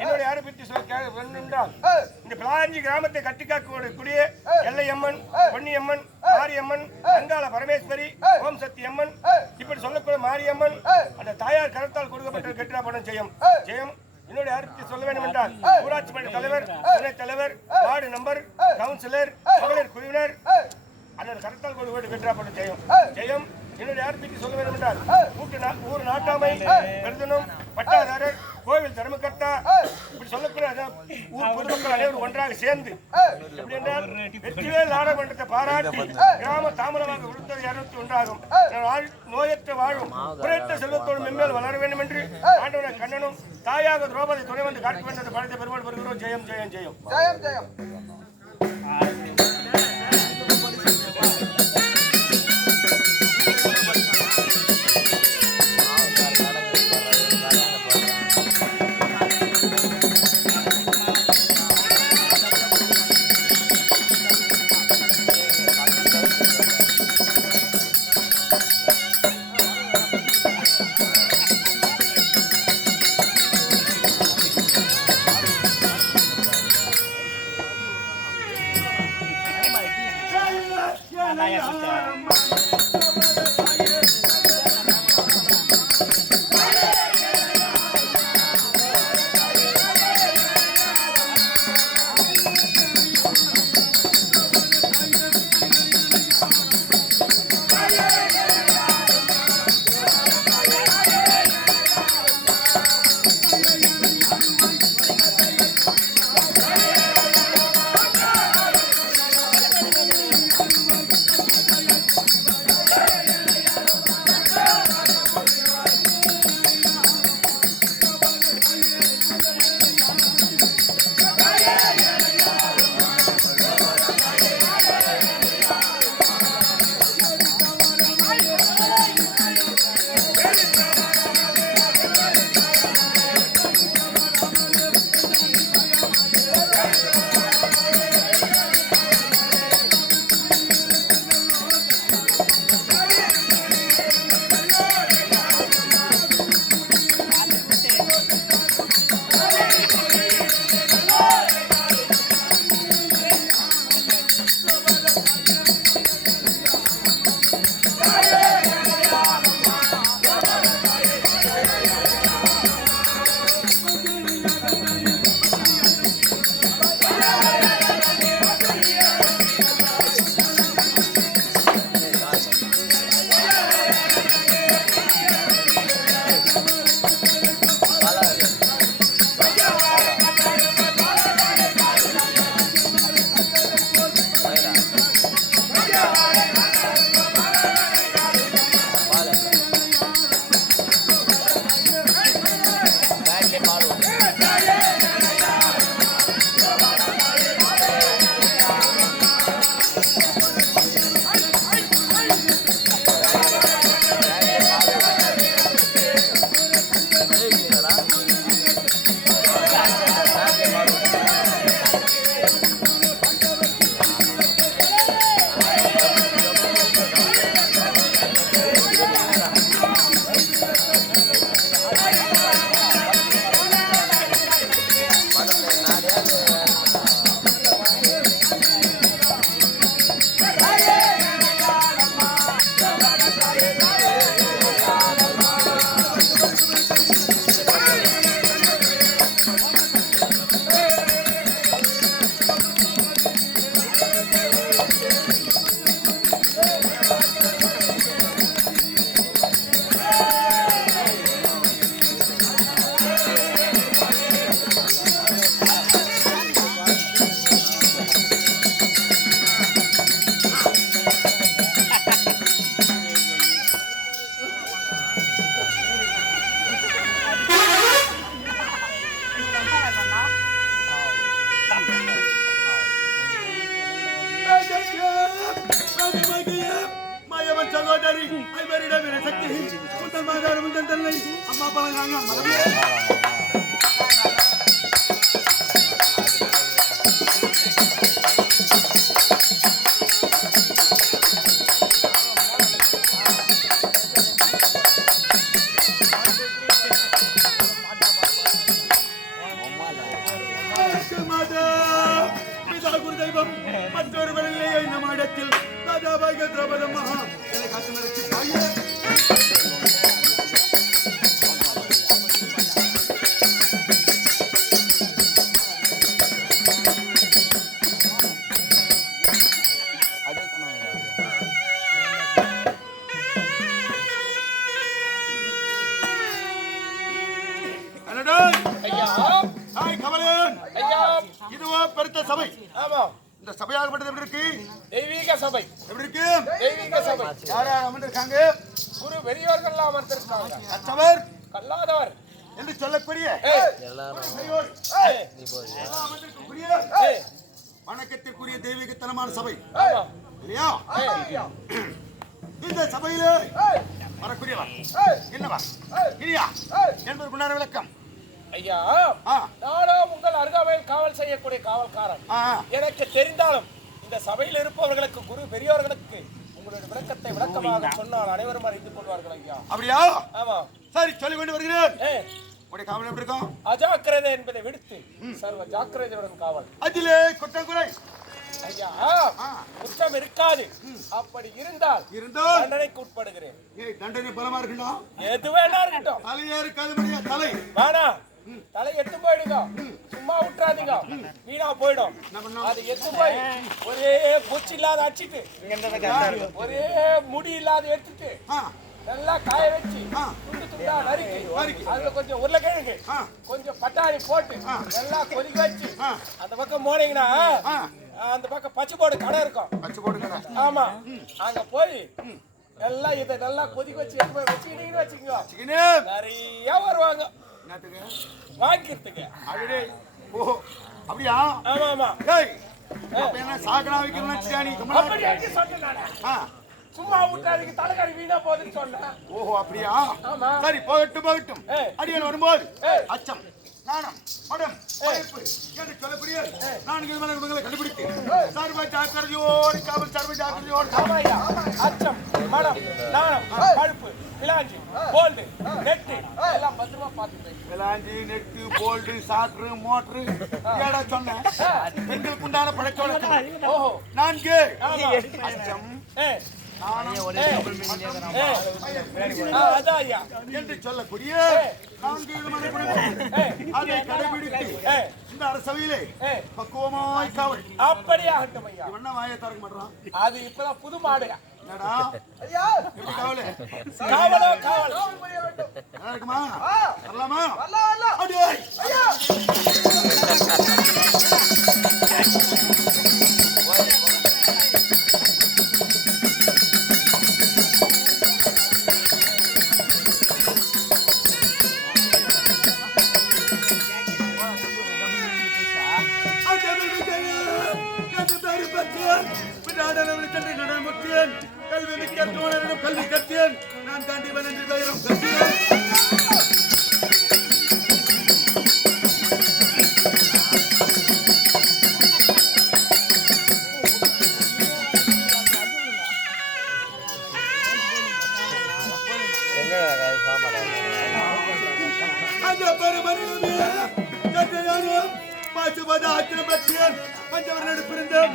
என்னோட யாரை பற்றி சொல்ல இந்த பிளாஞ்சி கிராமத்தை கட்டிக்காக்கூடிய எல்லையம்மன், பொன்னியம்மன், மாரியம்மன், அங்காள பரமேஸ்வரி, ஓம் சக்தி அம்மன், இப்படி சொல்லக்கூடிய மாரியம்மன் அந்த தாயார் கரத்தால் கொடுக்கப்பட்ட கட்டிடா பணம் செய்யும் ஜெயம். என்னோட யாரை பற்றி சொல்ல வேண்டும் என்றால் ஊராட்சி மன்ற தலைவர், துணைத் தலைவர், வார்டு நம்பர், கவுன்சிலர், மகளிர் குழுவினர் அந்த கரத்தால் கொடுக்கப்பட்ட கட்டிடா பணம் செய்யும் ஜெயம். என்னுடைய யாரை பற்றி சொல்ல வேண்டும் என்றால் ஊர் நாட்டாமை, பெருந்தனும், பட்டாதாரர், கோவில் தர்மகர்த்தா, இப்படி சொல்லக்கூடிய ஊர் பொதுமக்கள் அனைவரும் ஒன்றாக சேர்ந்து எப்படி என்றால் வெற்றிவேல் நாடக மன்றத்தை பாராட்டி கிராம தாமதமாக கொடுத்தது 201 ஆகும். நோயற்ற வாழும் குறைத்த செல்வத்தோடு மென்மேல் வளர வேண்டும் என்று ஆண்டவரை கண்ணனும் தாயாக திரௌபதி துணை வந்து காட்ட வேண்டும் படைத்த பெருமாள் பெறுகிறோம். ஜெயம் ஜெயம் ஜெயம் ஜெயம் ஜெயம். மற்றொருவர் இல்லையே நம்ம இடத்தில் ராஜாபாக திரௌபதம்மா என்னை காத்து மறைச்சிட்டாயே. இதுவோ பெருத்த சபை. இந்த சபையாகப்பட்டது எப்படி இருக்கு? தெய்வீக சபை. எப்படி இருக்கு? தெய்வீக சபை. யாரா அமர்ந்திருக்காங்க? குரு பெரியவர்கள் அமர்ந்திருக்காங்க. அச்சவர் கல்லாதவர் என்று சொல்லக்கூடிய வணக்கத்திற்குரிய தெய்வீகத்தனமான சபை இல்லையா? இந்த சபையிலே வரக்கூடியவர் என்னவா இல்லையா என்பதற்குண்டான விளக்கம். ஐயா, நானும் உங்கள் அருகாமையில் காவல் செய்யக்கூடிய காவல்காரன். எனக்கு தெரிந்தாலும் இந்த சபையில் இருப்பவர்களுக்கு குரு பெரியவர்களுக்கு உங்களுடைய விளக்கத்தை விளக்கமாக சொன்னால் அனைவரும் அறிந்து கொள்வார்கள் ஐயா. அப்படியா? ஆமா. சரி, சொல்லி கொண்டு வருகிறேன். உடைய காவல் எப்படி இருக்கும்? அஜாக்கிரதை என்பதை விடுத்து சர்வ ஜாக்கிரதையுடன் காவல். அதிலே குற்றம் குறை ஐயா, குற்றம் இருக்காது. அப்படி இருந்தால் தண்டனைக்கு உட்படுகிறேன். தண்டனை பலமா இருக்குண்டா? எது வேணா இருக்கட்டும். தலையா இருக்காது முடியா? தலை வேணா, தலை எட்டு போயிடுங்க. சும்மா விட்டுறாதீங்க, வீணா போயிடும். அது எட்டு போய் ஒரே பூச்சி இல்லாத அடிச்சிட்டு ஒரே முடி இல்லாத எடுத்துட்டு நல்லா காய வச்சு துண்டு துண்டா நறுக்கி அதுல கொஞ்சம் உருளைக்கிழங்கு கொஞ்சம் பட்டாணி போட்டு நல்லா கொதிக்க வச்சு அந்த பக்கம் போனீங்கன்னா அந்த பக்கம் பச்சை போடு கடை இருக்கும். ஆமா, அங்க போய் எல்லாம் இதை நல்லா கொதிக்க வச்சு வச்சுக்கிட்டீங்கன்னு வச்சுக்கோங்க, நிறைய வருவாங்க வாங்கிக்கிறதுக்கு. அப்படியா? ஆமா ஆமா. சாக்கடா வைக்கணும் சும்மா விட்டாதீங்க, தலைக்காரி வீணா போகுதுன்னு சொன்னேன். ஓஹோ, அப்படியா? சரி, போகட்டும் போகட்டும். அடியன் வரும்போது அச்சம் நாணம் மடம் பயப்பு என்று சொல்லக்கூடிய 4 குணங்களை கண்டுபிடித்து சர்வ ஜாக்கிரதையோடு காவல், சர்வ ஜாக்கிரதையோடு அச்சம் மடம் நாணம் பழுப்பு விளாஞ்சி போல்டு நெட்டு எல்லாம் பத்திரமா பார்த்துட்டேன். விளாஞ்சி நெட்டு போல்டு சாற்று மோட்ரு ஏடா சொன்னேன். பெண்களுக்கு உண்டான பழக்கவழக்கம். ஓஹோ, 4 அச்சம் என்று சொல்லக்கூடிய 4 விதமான குணங்கள் அதை கடைபிடித்து இந்த அரசவையிலே பக்குவமாய் காவல். அப்படியே ஆகட்டும் ஐயா. என்ன வாயை திறக்க மாட்டான்? அது இப்பதான் புது மாடு. என்னடா காவல் காவலோ காவல் இருக்குமா? வரலாமா? கல்வி மிக்க கல்வி கற்றேன் நான் தாண்டி 12,000 கற்றேன். அந்த பெருமனிதமே கற்றேன் பாசுபத ஆத்திரம் பற்றியேன் பஞ்சவர் நடுப்பிருந்தேன்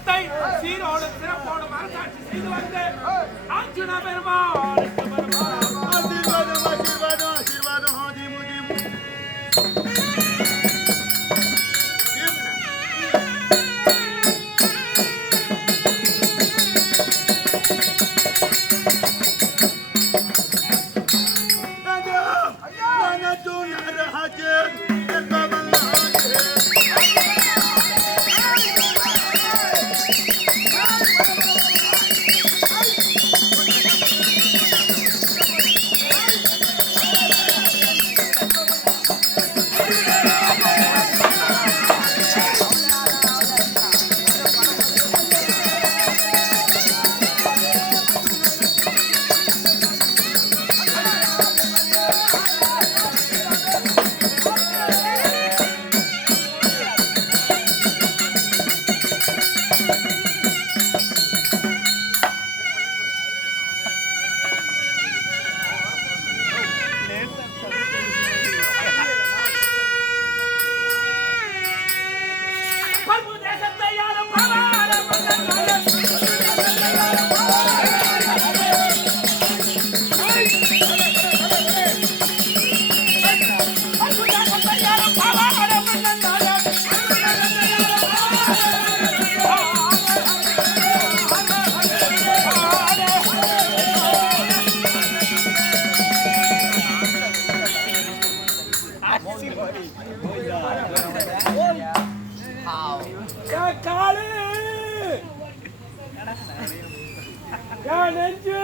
தேசத்தை சீரோடு சிறப்போடு மரசாட்சி செய்து வந்து அர்ஜுன பெருமாள் ஆசீர்வாதம் ஆசீர்வாதம் ஆசீர்வாதம் ஹாதிமு தீமு காலு நெஞ்சு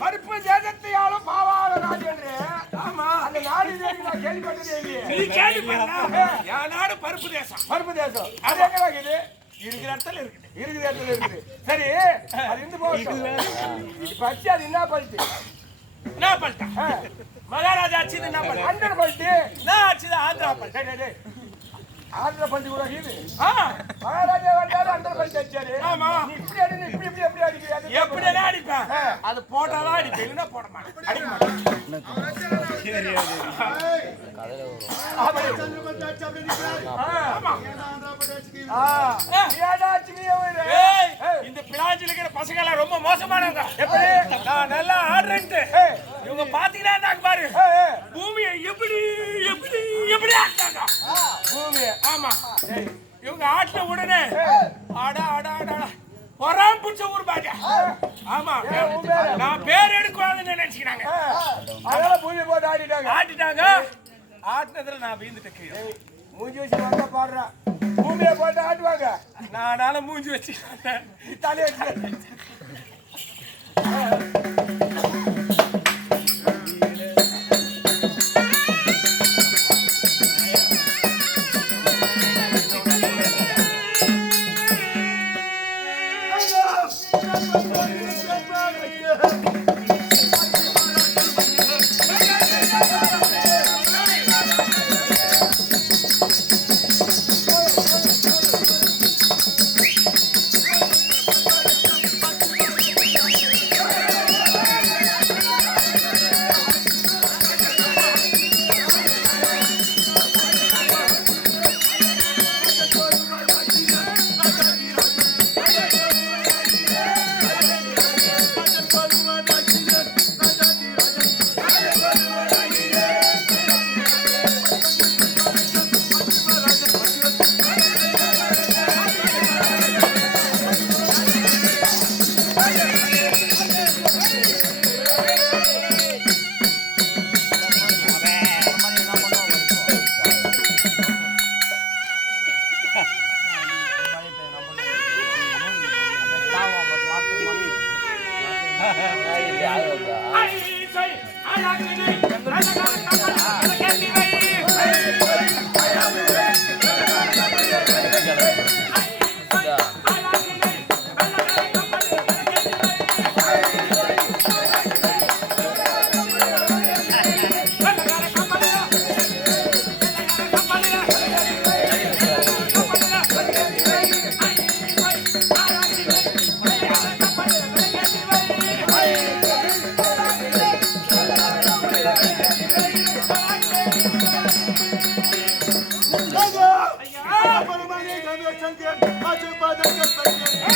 பருப்பு தேசத்தையாலும் பாவாள ராஜேந்திர. ஆமா, அந்த நாடு நான் கேள்விப்பட்டதே இல்லையே. நீ கேள்விப்பட்டா? என் நாடு பருப்பு தேசம். பருப்பு தேசம் அது எங்க இருக்குது? இருக்கிற இடத்துல இருக்குது. இருக்கிற இடத்துல இருக்குது. சரி, அது இருந்து போகட்டும். இப்ப அச்சு அது என்ன பழுத்து? என்ன பண்ணிட்டான்? மகாராஜா ஆட்சி என்ன பண்ண? அண்டர் பழுத்து. நான் ஆட்சி ஆந்திரா பண்ண. டேய், டேய், டேய். ஆந்திர பழுத்து கூட இது. ஆ, மகாராஜா வந்தாரு அண்டர் பழுத்து அடிச்சாரு. ஆமா. நீ இப்படி அடி, இப்படி இப்படி எப்படி அடிக்கிறீங்க? எப்படி என்ன அடிப்பேன்? அது போட்டாதான் அடிப்பேன், இல்லைன்னா போட மாட்டேன். அடிக்க மாட்டேன். ஏய், இந்த பிளாஞ்சில் இருக்கிற பசங்க எல்லாம் ரொம்ப மோசமானவங்க. எப்படி? நான் நல்லா ஆடுறேன்ட்டு இவங்க பாத்தீங்கன்னா நாங்க பாரு பூமியை எப்படி எப்படி எப்படி ஆட்டாங்க பூமியை. ஆமா, இவங்க ஆட்டின உடனே ஆடா ஆடா ஆடா பொறாம பிடிச்ச ஊர் பாக்க. ஆமா, நான் பேர் எடுக்குவாங்கன்னு நினைச்சுக்கிறாங்க. அதனால பூமியை போட்டு ஆடிட்டாங்க. ஆட்டிட்டாங்க. ஆட்டினதுல நான் வீந்துட்டு கீழே மூஞ்சி வச்சு வந்தா பாடுறா. பூமியை போட்டு ஆட்டுவாங்க. நானால மூஞ்சி வச்சு தலையை வச்சு சாமி சங்கர் ஆச்சு பாதங்கள் பையன்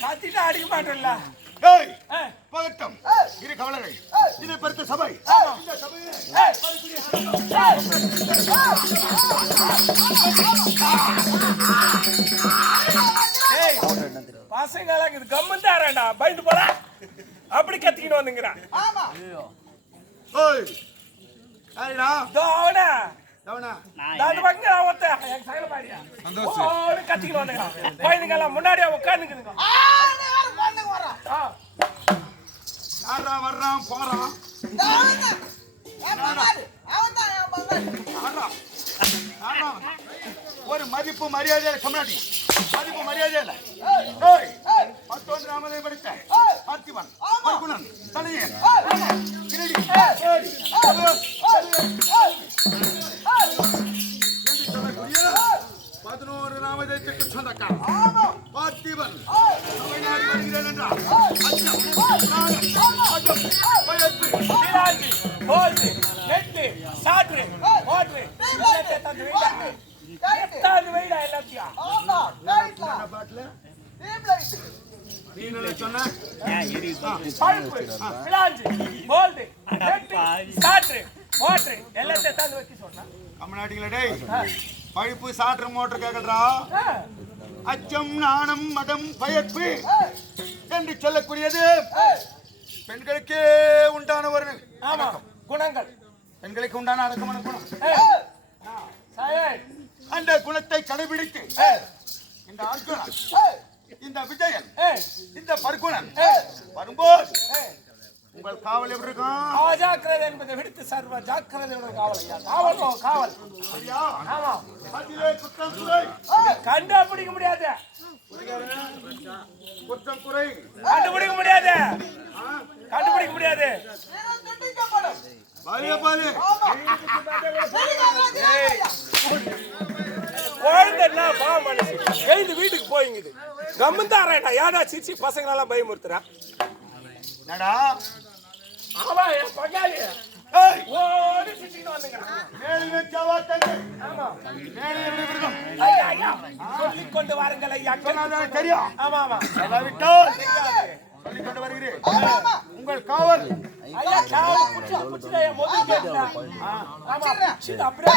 கத்திட்டு அடிக்க மாட்டேன்ல. ஏய் பகட்டம் இரு கவலரை இது பெருத்த சபை இந்த சபையே ஏய் பசங்களா இது கம்மன் தாரடா பயந்து போடா அப்படி கத்திக்கிட்டு வந்துங்கறான். ஓய் யாரடா தோவனா தவனா நான் பங்க அவத்த என் சகல பாரியா ஓடு கத்திக்கிட்டு வந்துங்கறான். பயந்துங்களா முன்னாடியே உட்கார்ந்துக்குங்க. நீ வர பொண்ணுங்க வர. யாரா வர்றான் போறான் ஒரு மதிப்பு மரியாதை கம்னாடி மதிப்பு மரியாதை இல்ல. பத்தொன்று நாமதை படித்த பார்த்திபன் பர்குணன் தனியன் கிரடி என்று சொல்லக்கூடிய 11 நாமதேயத்திற்கு சொந்தக்காரன் பார்த்திபன் தமிழ்நாடு வருகிறேன் என்றார். பிராஞ்சி போல்டு நெட்டு சாட்ரு ஓட்ரு எல்லாத்தையும் தந்து வைடா. எத்தாந்து வைடா எல்லாத்தையும். பழுப்பு பிராஞ்சி போல்டு நெட்டு சாட்ரு ஓட்ரு எல்லாத்தையும் தந்து வைக்க சொன்னா. தமிழ்நாட்டில டேய் பழுப்பு சாற்று மோட்டர் கேட்கறா. அச்சம் நாணம் மதம் பயப்பு என்று சொல்லக்கூடியது பெண்களுக்கே உண்டான ஒரு குணங்கள். பெண்களுக்கு உண்டான அடக்கமான குணம். அந்த குணத்தை கடைபிடித்து இந்த அர்ஜுனன் இந்த விஜயன் இந்த பர்குணன் வரும்போது உங்கள் காவல் எப்படி இருக்கும்? அஜாக்கிரதை என்பதை விடுத்து சர்வ ஜாக்கிரதையோட காவல். காவல் காவல். ஆமா அதிலே குற்றம் குறை கண்டுபிடிக்க முடியாது. குற்றம் குறை கண்டுபிடிக்க முடியாது. கண்டுபிடிக்க முடியாது. குழந்தைன்னா பா மனசு எழுந்து வீட்டுக்கு போயிங்குது. கம்முந்தாரா யாரா சிரிச்சு பசங்களெல்லாம் பயமுறுத்துறா. நடா ஆமா என் பங்காளி ஓடி சிரிச்சுட்டு வந்துங்கிறான். ஆமா ஐயா ஐயா சொல்லிக் கொண்டு வாருங்கள் ஐயா. தெரியும். ஆமா ஆமா சொல்லாவிட்டால் சொல்லிக் கொண்டு வருகிறேன். உங்கள் காவல் ஐயா புடிச்சுடா என் மொதல் கேட்டா ஆமா புடிச்சு அப்படியே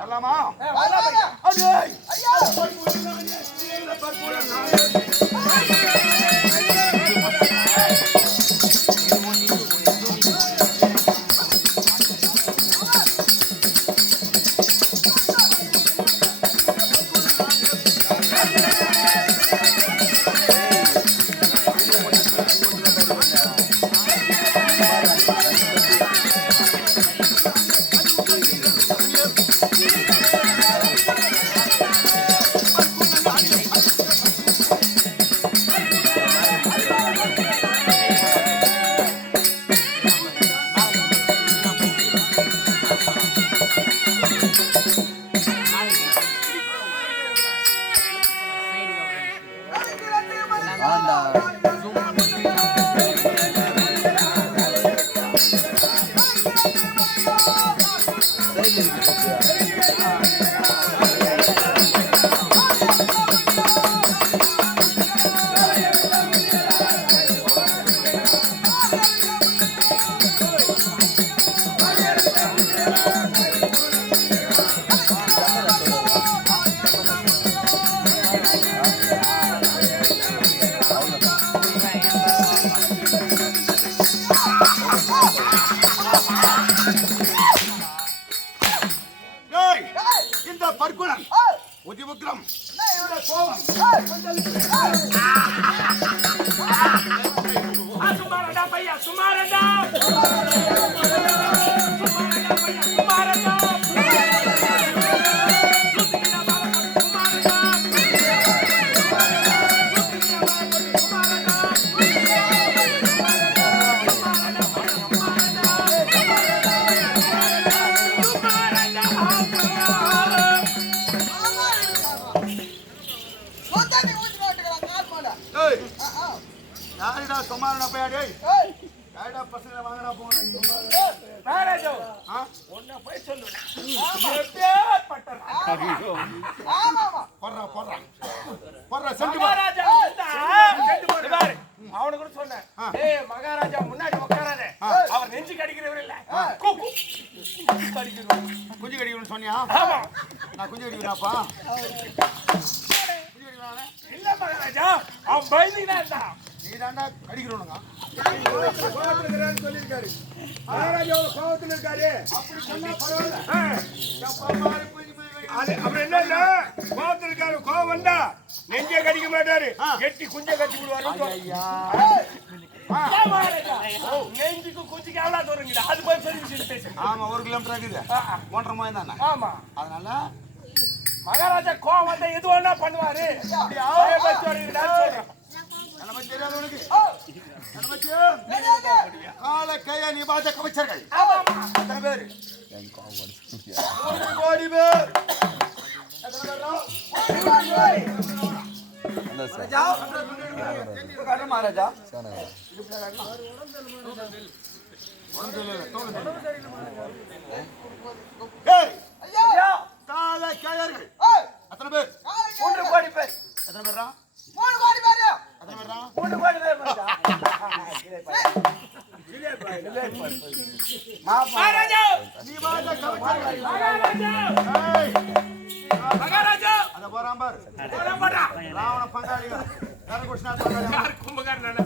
வரலாமா இந்த பர்குணன் உதிவுக்ரம் சுமாரடா பையா சுமாரடா சுமாரடா யாரிடா சுமாரனா பையாடே யாரிடா பசங்க வாங்கடா போங்க மகாராஜா ஒன்ன போய் சொல்லுடா எப்பேற்பட்ட போடுறா செண்டு மகாராஜா பாரு அவனுக்கு கூட சொன்னேன் ஏய் மகாராஜா முன்னாடி உட்காராத அவர் நெஞ்சு கடிக்கிறவர் இல்ல குக்கு கடிக்கிறவர் குஞ்சு கடிக்கணும்னு சொன்னியா ஆமா நான் குஞ்சு கடிக்கிறேன்ப்பா இல்ல மகாராஜா அவன் பயந்துதான் இருந்தான் நீ தாண்டா கடிக்கிறோனுங்க சொல்லிருக்காரு மகாராஜா கோபத்தில் இருக்காரு அப்படி சொன்னா பரவாயில்ல அப்புறம் என்ன கோபத்தில் இருக்காரு கோபம் வந்தா நெஞ்சே கடிக்க மாட்டாரு கெட்டி குஞ்ச கட்டி விடுவாரு நெஞ்சுக்கு குச்சிக்கு அவ்வளோ தூரங்கடா அது போய் பெரிய விஷயம் பேசு ஆமா 1 கிலோமீட்டர் இருக்குது 1.5 மைல் தானே ஆமா அதனால மகாராஜா கோவம் வந்தா எது வேணா பண்ணுவாரு சொல்றேன் என்ன பத்தி தெரியாது உனக்கு என்ன பத்தி கால கைய நீ பாத்த கவச்சர்கள் எத்தனை பேர் ஒரு கோடி பேர் எத்தனை பேர் மகாராஜா கால கையர்கள் எத்தனை பேர் 3 கோடி பேர் எத்தனை பேரா 3 கோடி பேர் எத்தனை பேரா 3 கோடி பேர் மகாராஜா நீ பாத்த கவச்சர்கள் மகாராஜா அத போறான் பாரு போடா ராவண பங்காளிங்க கரகுஷ்ணா பங்காளிங்க யார் கும்பகர்ணன்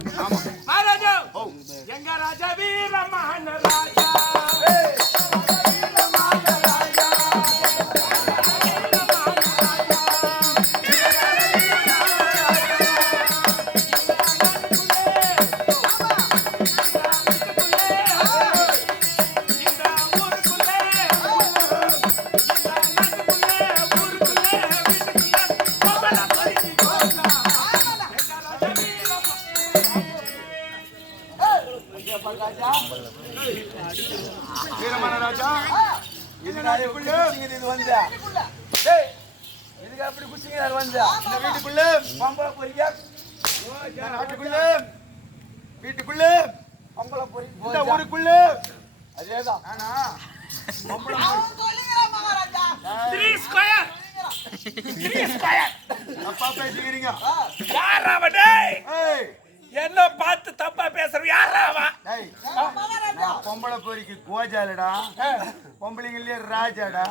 மகாராஜா எங்க ராஜா வீரமான ராஜா வீரமான ராஜா இதுக்குள்ள இது வந்தா டேய் இதுக்கு அப்படி குச்சிங்க வந்தா இந்த வீட்டுக்குள்ள பம்பள பொரியா வீட்டுக்குள்ள பம்பள பொரி இந்த ஊருக்குள்ள அதேதான் ஆனா அவன் சொல்லுங்கற மகாராஜா 3 ஸ்கொயர் தப்பா பேசிக்கிறீங்க. யாரா அவன் டேய்? ஏய், என்ன பார்த்து தப்பா பேசுற யாரா அவன்? டேய், நான் பொம்பளை பொறிக்கு கோஜாலடா, பொம்பளைங்களே ராஜாடா.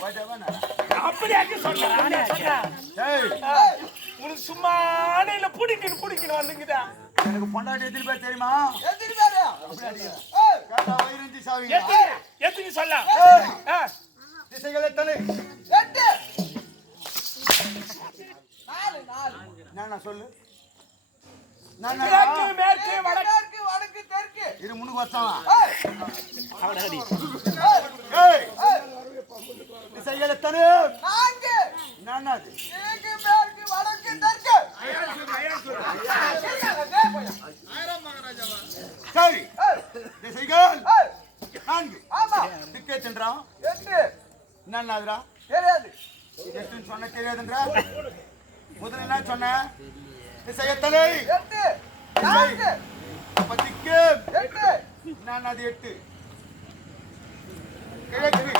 கோஜாவா நான்? அப்படியாக்கு சொன்னா ஏய், உனக்கு சும்மா இல்ல புடிக்கணும் வந்துங்குதா. எனக்கு பொண்டாட்டி எத்தனை பேர் தெரியுமா? கேட்டா வயிறுஞ்சி சாவிங்க. எத்தனை சொல்ல திசைகள் எத்தனை? நான் சொல்லு. கிழக்கு மேற்கு வடக்கு தெற்கு. இது முன்னுக்கு வச்சாவா? திசைகள் எத்தனை? என்னது? சரி, திசைகள் 4. திக்கே தின்றான். என்னதுடா? எட்டுன்னு சொன்ன தெரியாதுன்றா? முதல்ல என்ன சொன்ன? திசை எத்தனை? அப்ப திக்கு என்னது? 8. கிழக்கு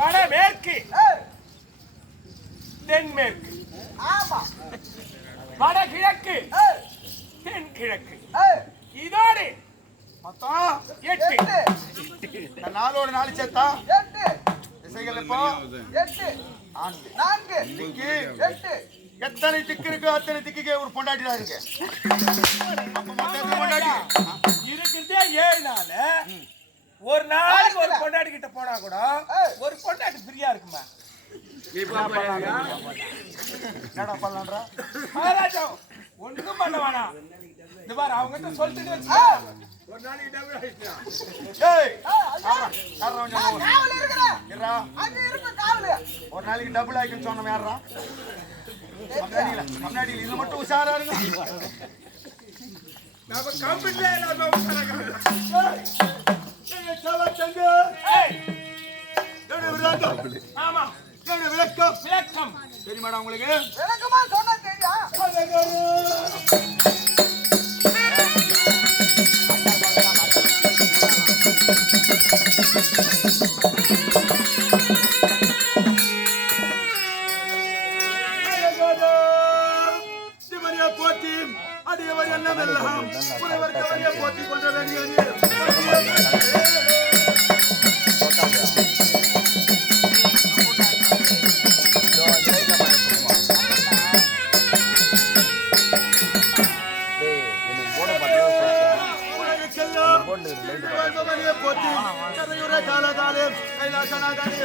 வடமேற்கு தென்மேற்கு வடகிழக்கு தென்கிழக்கு இதோடு மொத்தம் 8. இந்த 4 4 சேர்த்தா திசைகள் இப்போ 4. திக்கு எத்தனை திக்கு இருக்கு அத்தனை திக்குக்கு ஒரு பொண்டாட்டிதான் இருக்கு. அப்ப மொத்தம் எத்தனை பொண்டாட்டி? இருக்கிறதே 7 நாள். ஒரு நாளைக்கு ஒரு பொண்டாட்டி கிட்ட போனா கூட ஒரு பொண்டாட்டி ஃப்ரீயா இருக்குமா? என்னடா பண்ணலான்றா? மகாராஜா ஒண்ணும் பண்ண வேணாம். இந்த பாரு அவங்க சொல்லிட்டு ஒரு நாளைக்கு டபுள் ஆயிடுச்சு. ஏய், ஒரு நாளைக்கு டபுள் ஆயிக்குன்னு சொன்னோம். யாரா முன்னாடி இது மட்டும் உஷாரா இருங்க. நம்ம கம்பெனில ஆமா விளக்கம் தெரியுமாடா உங்களுக்கு? போட்டி அடியவர் என்னவெல்லாம் புலவர் போட்டி கொண்ட போட்டி கரையுற காலதாலே கைலாசனாதாலே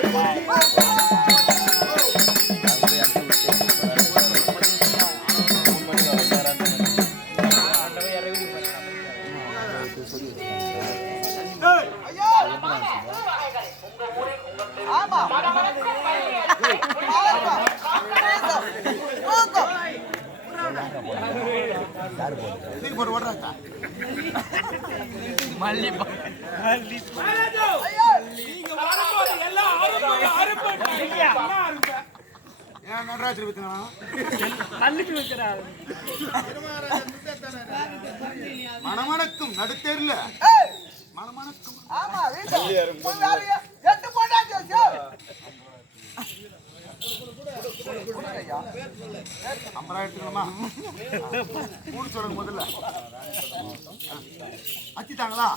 மணமணக்கும் நடுத்தேர்ல மணமணக்கும் எடுத்துக்கணுமா? மூணு சொல்லுங்க முதல்ல. அச்சிட்டாங்களா?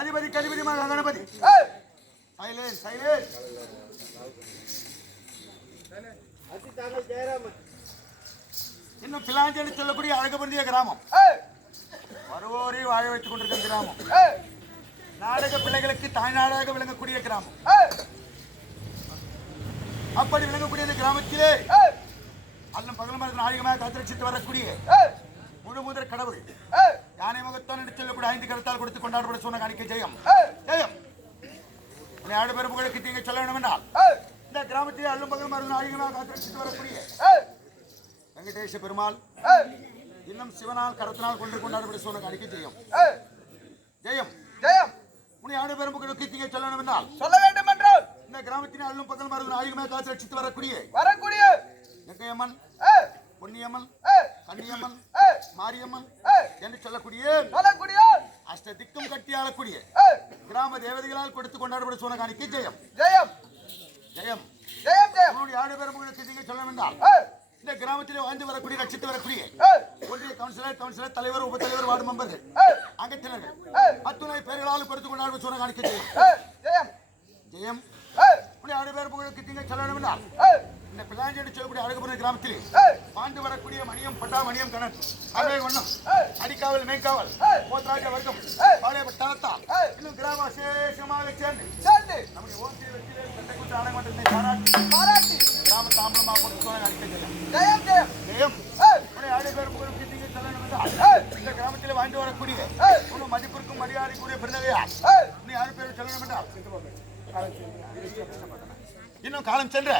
அதிபதி கதிபதி மகா கணபதி இன்னும் பிலாஞ்சலி சொல்லக்கூடிய அழகுபந்திய கிராமம் வருவோரை வாழ வைத்துக் கொண்டிருக்கிற கிராமம் நாடக பிள்ளைகளுக்கு தாய்நாடாக விளங்கக்கூடிய கிராமம் அப்படி விளங்கக்கூடிய இந்த கிராமத்திலே அல்லும் பகலும் நாடகமாக காத்திரட்சித்து வரக்கூடிய முழு முதற் கடவுள் யானை முகத்தான் என்று சொல்லக்கூடிய 5 கருத்தால் கொடுத்து கொண்டாடப்பட சொன்ன காணிக்கை ஜெயம் ஜெயம் உன்னை ஆடு பெருப்புகளுக்கு தீங்க சொல்ல வேண்டும் என்றால் இந்த கிராமத்திலே அல்லும் பகலும் நாடகமாக காத்திரட்சித்து வரக்கூடிய வெங்கடேச பெருமாள் இன்னும் சிவனால் கரத்தினால் கொண்டு கொண்டாடப்பட சொன்ன காணிக்கை ஜெயம் ஜெயம் ஜெயம் உன்னை ஆடு பெருப்புகளுக்கு தீங்க சொல்ல வேண்டும் என்றால் சொல்ல வேண்டும் என்றால் இந்த கிராமத்திலே அல்லும் பகலும் நாடகமாக காத்திரட்சித்து வரக்கூடிய எங்கையம்மன் பொன்னியம்மன் கன்னியம்மன் மாரியம்மன் என்று சொல்லக்கூடிய அஷ்ட திக்கும் கட்டி ஆளக்கூடிய கிராம தேவதைகளால் கொடுத்து கொண்டாடப்பட சொன்ன காணிக்கை ஜெயம் ஜெயம் ஜெயம் ஜெயம் ஜெயம் உன்னுடைய ஆடு பெரும்புகளுக்கு நீங்க சொல்ல வேண்டாம் இந்த கிராமத்திலே வாழ்ந்து வரக்கூடிய ரட்சித்து வரக்கூடிய ஒன்றிய கவுன்சிலர் தலைவர் உப தலைவர் வார்டு மெம்பர்கள் அங்கத்தினர்கள் அத்துணை பேர்களால் கொடுத்து கொண்டாடப்பட சொன்ன காணிக்கை ஜெயம் ஜெயம் உன்னுடைய ஆடு பெரும்புகளுக்கு நீங்க சொல்ல வேண்டாம் இந்த பிளாஞ்சேடு சொல்லக்கூடிய அழகுபுர கிராமத்தில் பாண்டு வரக்கூடிய மணியம் பட்டா மணியம் கணன் அவை வண்ணம் அடிக்காவல் மேய்க்காவல் போத்ராஜ வர்க்கம் பாளையப்பட்டாத்தா இன்னும் கிராம சேஷமாக சேர்ந்து நம்முடைய ஓசி வெற்றிலே சட்டக்குற்ற ஆணைமன்றத்தை பாராட்டி கிராம தாம்பரமாக கொண்டு சோழ அடிக்க ஜெயம் ஜெயம் ஜெயம் உடைய ஆடு பேர் புகழும் கிட்டிங்க சொல்லணும் என்றால் இந்த கிராமத்தில் வாழ்ந்து வரக்கூடிய உன் மதிப்பிற்கும் மரியாதைக்குரிய பிறந்தவையார் நீ ஆடு பேர் சொல்லணும் என்றால் இன்னும் காலம் சென்ற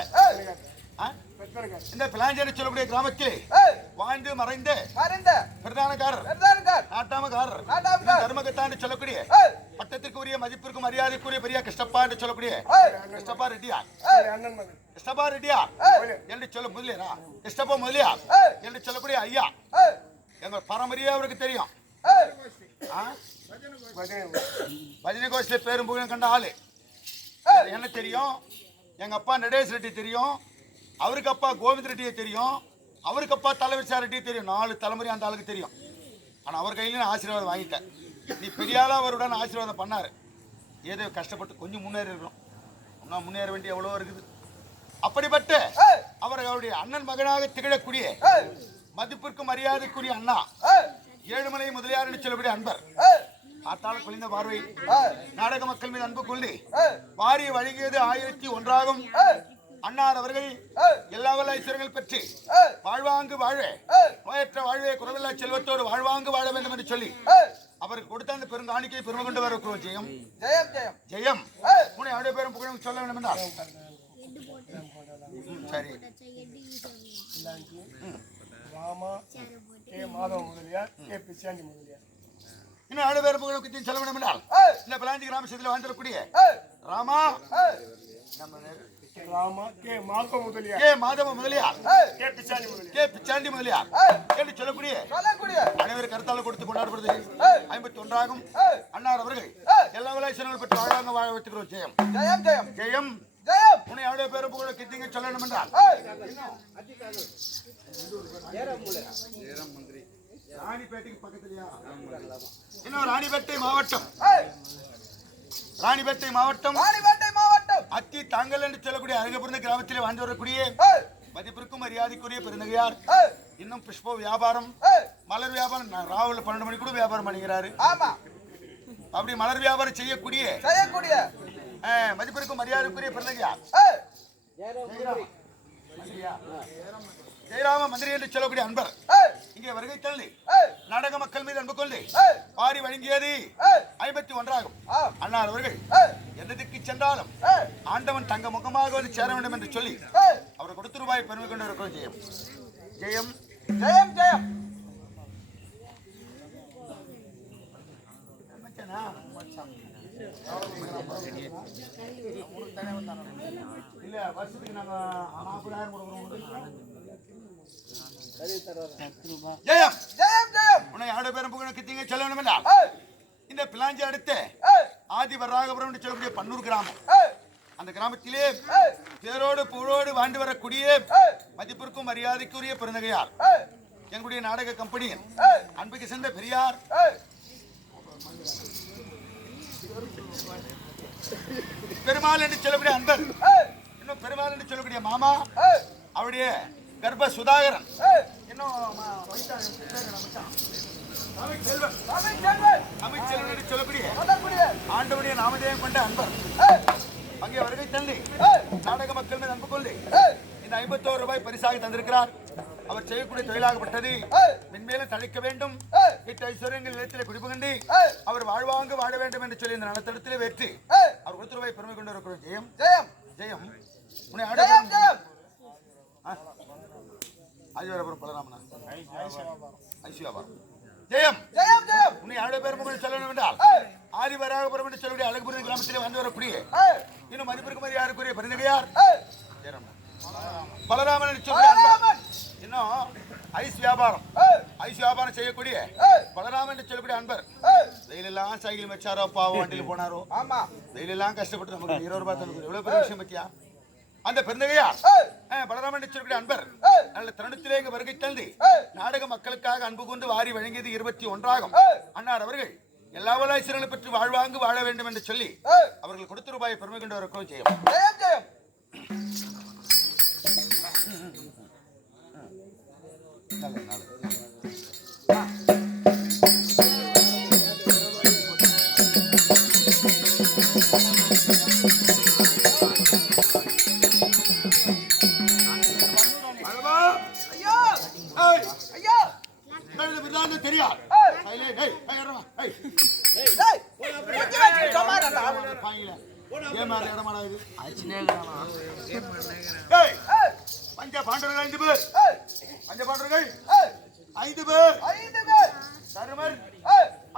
இந்த பிளாஞ்சேரி சொல்லக்கூடிய கிராமத்தில் வாழ்ந்து மறைந்த பிரதானக்காரர் நாட்டாமக்காரர் தர்மகத்தான் சொல்லக்கூடிய பட்டத்திற்கு உரிய மதிப்பிற்கும் மரியாதைக்குரிய பெரிய கிருஷ்ணப்பா என்று சொல்லக்கூடிய கிருஷ்ணப்பா ரெட்டியார் கிருஷ்ணப்பா ரெட்டியார் என்று சொல்ல முதலியாரா கிருஷ்ணப்பா முதலியார் என்று சொல்லக்கூடிய ஐயா எங்க பாரம்பரிய அவருக்கு தெரியும் பஜனை கோஷ்டில பேரும் புகழும் கண்ட ஆளு என்ன தெரியும் எங்க அப்பா நடேஷ் ரெட்டி தெரியும் அவருக்கு அப்பா கோவிந்த் ரெட்டியை தெரியும் அவருக்கு அப்பா தலைவர் ரெட்டியை தெரியும் 4 தலைமுறை அந்த ஆளுக்கு தெரியும் ஆனால் அவர் கையில ஆசீர்வாதம் வாங்கிட்டேன் நீ பெரியாளா அவருடன் ஆசீர்வாதம் பண்ணாரு ஏதோ கஷ்டப்பட்டு கொஞ்சம் முன்னேறி இருக்கணும் இன்னும் முன்னேற வேண்டிய எவ்வளோ இருக்குது அப்படிப்பட்ட அவருடைய அண்ணன் மகனாக திகழக்கூடிய மதிப்பிற்கும் மரியாதைக்குரிய அண்ணா ஏழுமலை முதலியார் என்று சொல்லக்கூடிய அன்பர் பார்த்தால குளிந்த பார்வை நாடக மக்கள் மீது அன்பு கொள்ளி வாரி வழங்கியது 1001 அன்னார் அவர்கள் எல்லா வல்ல ஐஸ்வர்யங்கள் பெற்று வாழ்வாங்கு வாழ நோயற்ற வாழ்வே குறைவில்லா செல்வத்தோடு வாழ்வாங்கு வாழ வேண்டும் என்று சொல்லி அவருக்கு கொடுத்த அந்த பெருங்காணிக்கை பெருமை கொண்டு வரக்கூடிய ஜெயம் ஜெயம் ஜெயம் ஜெயம் உன்னை அவருடைய பேரும் புகழும் சொல்ல வேண்டும் என்றால் சரி ராமா கே மாதவ முதலியார் கே பிச்சாண்டி முதலியார் இன்னும் ஆடு பேர் புகழும் சொல்ல வேண்டும் என்றால் இந்த பிளாஞ்சி கிராமத்தில் வாழ்ந்திருக்கூடிய Rama Rama K Madhava Mudaliar K Madhava Mudaliar K Pichandi Mudaliar K Pichandi Mudaliar என்று சொல்லக்கூடிய அனைவரும் கருத்தால கொடுத்து கொண்டாடப்படுது 51 அன்னார் அவர்கள் எல்லா விளைச்சல்கள் பெற்று வாழாங்க வாழ வைத்துக்கிறோம் ஜெயம் ஜெயம் ஜெயம் ஜெயம் ஜெயம் உன்னை அவருடைய பேரும் புகழ கிட்டிங்க சொல்லணும் என்றால் ராணிப்பேட்டைக்கு பக்கத்துலயா? இன்னும் ராணிப்பேட்டை மாவட்டம் அத்தி தாங்கல் என்று சொல்லக்கூடிய அருகபுரிந்த கிராமத்திலே வாழ்ந்து வரக்கூடிய மதிப்பிற்கும் மரியாதைக்குரிய பெருந்தகையார் இன்னும் புஷ்ப வியாபாரம், மலர் வியாபாரம் ராவுல 12 மணி கூட வியாபாரம் பண்ணிக்கிறாரு. அப்படி மலர் வியாபாரம் செய்யக்கூடிய மதிப்பிற்கும் மரியாதைக்குரிய பெருந்தகையார் ஜெயராம மந்திரி என்று சொல்லக்கூடிய அன்பர் இங்கே வருகை தள்ளி நாடக மக்கள் மீது அன்பு கொண்டு பாரி வழங்கியது 51 ஆகும். அண்ணார் அவர்கள் எந்த திக்கு சென்றாலும் ஆண்டவன் தங்க முகமாக வந்து சேர வேண்டும் என்று சொல்லி அவர் கொடுத்து ரூபாய் பெருமை கொண்டு இருக்கிறோம். ஜெயம் ஜெயம் ஜெயம் ஜெயம். இல்ல வருஷத்துக்கு நாங்க 40,000 கொடுக்குறோம். ஜெயம் ஜெயம் ஜெயம். உன்னை யாரோட பேரும் புகழ கித்திங்க சொல்ல வேண்டும் என்றால் இந்த பிளாஞ்சி அடுத்து ஆதி வராகபுரம் என்று சொல்லக்கூடிய பன்னூர் கிராமம், அந்த கிராமத்திலே பேரோடு புகழோடு வாழ்ந்து வரக்கூடிய மதிப்பிற்கும் மரியாதைக்குரிய பெருந்தகையார் எங்களுடைய நாடக கம்பெனியின் அன்புக்கு சென்ற பெரியார் பெருமாள் என்று சொல்லக்கூடிய அன்பர், இன்னும் பெருமாள் என்று சொல்லக்கூடிய மாமா அவருடைய கர்ப்ப சுதாகரன், இன்னும் அமைச்சர் என்று சொல்லக்கூடிய ஆண்டவருடைய நாமதேயம் கொண்ட அன்பர் அங்கே வருகை தள்ளி நாடக மக்கள் மீது அன்பு கொண்டு இந்த 51 ரூபாய் பரிசாக தந்திருக்கிறார். அவர் செய்யக்கூடிய தொழிலாகப்பட்டது மென்மேலும் தழைக்க வேண்டும், வீட்டு ஐஸ்வர்யங்கள் நிலத்திலே குடிபுகண்டி அவர் வாழ்வாங்க வாழ வேண்டும் என்று சொல்லி இந்த நலத்தடத்திலே வெற்றி அவர் கொடுத்து ரூபாய் பெருமை கொண்டு இருக்கிறோம். ஜெயம் ஜெயம் ஜெயம். உன்னை ஐஸ்வர்யபுரம் பலராமனா ஐஸ்வர்யாபுரம் ஜெயம் ஜெயம் ஜெயம். உன்னை யாருடைய பெருமை சொல்லணும் என்றால் ஆதிவராகபுரம் என்று சொல்லக்கூடிய அழகுபுரம் கிராமத்திலே வந்து வரக்கூடிய இன்னும் மதிப்பிற்கு மரியாதைக்குரிய பெருந்தகையார் பலராமன் என்று சொல்லக்கூடிய இன்னும் ஐஸ் வியாபாரம் செய்யக்கூடிய பலராமன் என்று சொல்லக்கூடிய அன்பர் வெயிலெல்லாம் சைக்கிள் வச்சாரோ, பாவம் வண்டியில் போனாரோ, வெயிலெல்லாம் கஷ்டப்பட்டு நமக்கு 20 ரூபாய் தந்து எவ்வளவு பெரிய விஷயம் பத்தியா. அந்த பெருந்தகையார் பலராமன் என்று சொல்லக்கூடிய அன்பர் நல்ல தருணத்திலே இங்கு வருகை தந்து நாடக மக்களுக்காக அன்பு கொண்டு வாரி வழங்கியது 21 ஆகும். அன்னார் அவர்கள் எல்லா வலாய்சர்களை பெற்று வாழ்வாங்கு வாழ வேண்டும் என்று சொல்லி அவர்கள் கொடுத்த ரூபாயை பெருமை கொண்டு வரக்கும். ஜெயம் ஜெயம் ஜெயம். தெரியாது பஞ்ச பாண்டவர்கள் 5 பேர், பஞ்ச பாண்டவர்கள் 5 பேர், தருமர்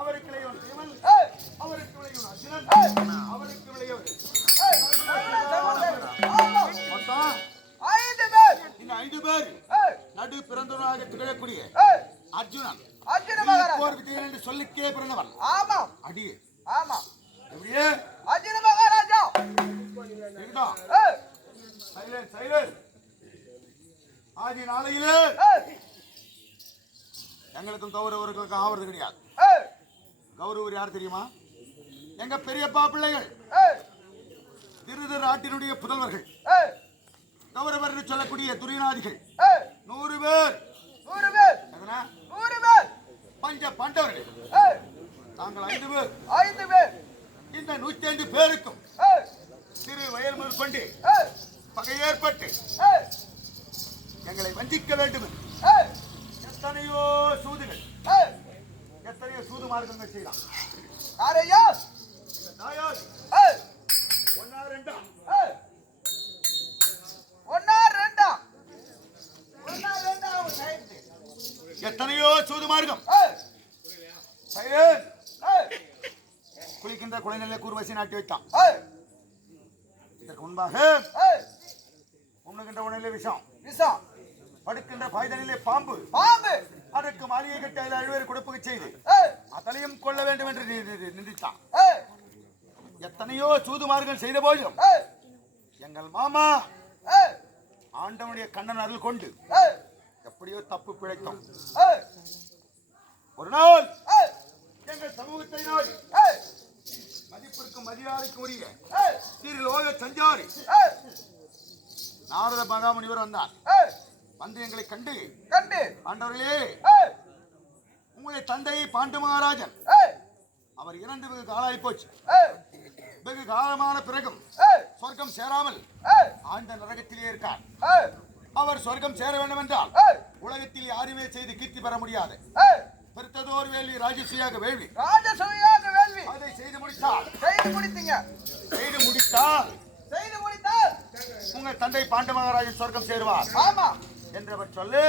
அவருக்கு இளையவன் பீமன், அவருக்கு இளையவன் அர்ஜுனன், அவருக்கு இளையவன் மொத்தம் 5 பேர். இந்த 5 பேர் நடு பிறந்தவனாக திகழக்கூடிய அர்ஜுனன் போர் விஜயன் என்று சொல்லிக்கே பிறந்தவன். ஆமாம் அடி ஆமாம். எப்படியே அர்ஜுன மகாராஜா இருக்கட்டும். Silent silent. ஆதி நாளையிலே எங்களுக்கும் கௌரவர்களுக்கும் ஆவறது கிடையாது. கௌரவர் யார் தெரியுமா? எங்க பெரியப்பா பிள்ளைகள், திருதராட்டினுடைய புதல்வர்கள், கௌரவர் என்று சொல்லக்கூடிய துரிநாதிகள் 100 பேர். 100 பேர் எதனா 100 பேர் பஞ்ச பாண்டவர்கள். நாங்கள் 5 பேர். 5 பேர். இந்த 105 பேருக்கும் சிறு வயல் மேற்கொண்டு பகை ஏற்பட்டு எங்களை வஞ்சிக்க வேண்டும். எத்தனையோ சூதுகள், எத்தனையோ சூது மார்க்கங்கள் செய்யலாம். எத்தனையோ சூது மார்க்கம். குளிக்கின்ற குழந்தைகளை கூர்வசி நாட்டி வைத்தான். இதற்கு முன்பாக உண்ணுகின்ற உணவிலே விஷம், படுக்கின்ற பாய்தனிலே பாம்பு, அதற்கு மாளிகை கட்டி அதில் அழுவேறு கொடுப்புக்கு செய்து அதனையும் கொள்ள வேண்டும் என்று நிந்தித்தான். எத்தனையோ சூதுமார்கள் செய்த போதிலும் எங்கள் மாமா ஆண்டவனுடைய கண்ணன் அருள் கொண்டு எப்படியோ தப்பு பிழைத்தோம். ஒரு நாள் எங்கள் சமூகத்தை நாடி மதிப்பிற்கும் மரியாதைக்கும் உரிய திருலோக சஞ்சாரி நாரத மகாமுனிவர் வந்தார். வந்து எங்களை கண்டு ஆண்டவர்களே, உங்களுடைய தந்தை பாண்டு மகாராஜன் அவர் இறந்து வெகு காலாய் போச்சு. வெகு காலமான பிறகும் சொர்க்கம் சேராமல் ஆழ்ந்த நரகத்திலே இருக்கார். அவர் சொர்க்கம் சேர வேண்டும் என்றால் உலகத்தில் யாருமே செய்து கீர்த்தி பெற முடியாது. பெருத்ததோர் வேள்வி ராஜசூயாக வேள்வி அதை செய்து முடித்தால் உங்கள் தந்தை பாண்டு மகாராஜன் சொர்க்கம் சேருவார் என்றவர் சொல்லு.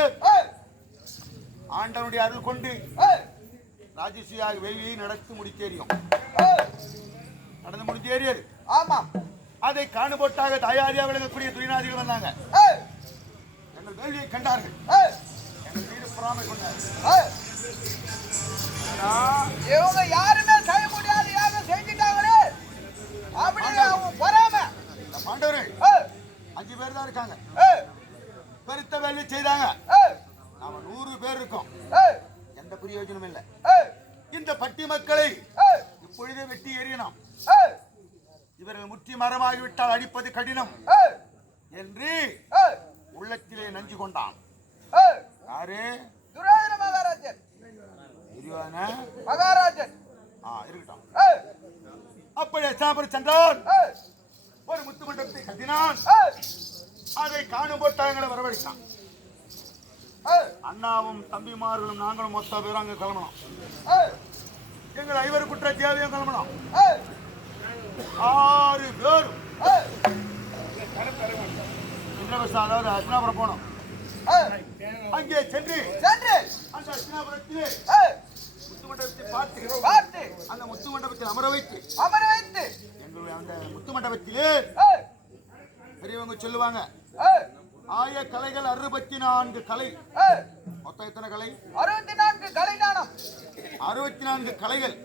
ஆண்டவனுடைய அருள் கொண்டு ராஜசூயாக வேள்வியை நடத்தி முடித்தேறியும் நடந்து முடித்தேறியது. அதை காணுபோட்டாக தயாரியா விளங்கக்கூடிய துரிநாதிகள் வந்தாங்க. எங்கள் வேள்வியை கண்டார்கள். எங்கள் மீது பொறாமை கொண்டார்கள். இவங்க யாருமே செய்ய முடியாது, யாரு செஞ்சுட்டாங்களே அப்படின்னு பொறாமை. பாண்டவர்கள் 5 பேர் தான் இருக்காங்க. பெருத்த வேள்வி செய்தாங்க. நாம 100 பேர் இருக்கோம். எந்த பிரயோஜனம் இல்லை. இந்த பட்டி மக்களை இப்பொழுதே வெட்டி எறியணும். இவர்கள் முற்றி மரமாகிவிட்டால் அடிப்பது கடினம் என்று உள்ளத்திலே நஞ்சு கொண்டான். யாரு? துரியோதன மகாராஜன். துரியோதன மகாராஜன் இருக்கட்டும். அப்படி சாப்பிட சென்றான். ஒரு முத்து மண்டபத்தை கட்டினான். அதை காணும் போட்டாங்களை வரவழைத்தான். அண்ணாவும் தம்பிமார்களும் நாங்களும் மொத்த பேரும் அங்க கிளம்பணும். எங்கள் 5 குற்ற தேவையும் கிளம்பணும். 6 பேரும் அதாவது அஸ்னாபுரம் போனோம். அங்கே சென்று அந்த அஸ்னாபுரத்திலே முத்து மண்டபத்தை பார்த்து அந்த முத்து மண்டபத்தில் அமர வைத்து எங்களுடைய அந்த முத்து மண்டபத்திலே பெரியவங்க சொல்லுவாங்க, ஆய கலைகள் 64 கலை. மொத்தம் எத்தனை கலை? 64 கலை ஞானம். 64 கலைகள்.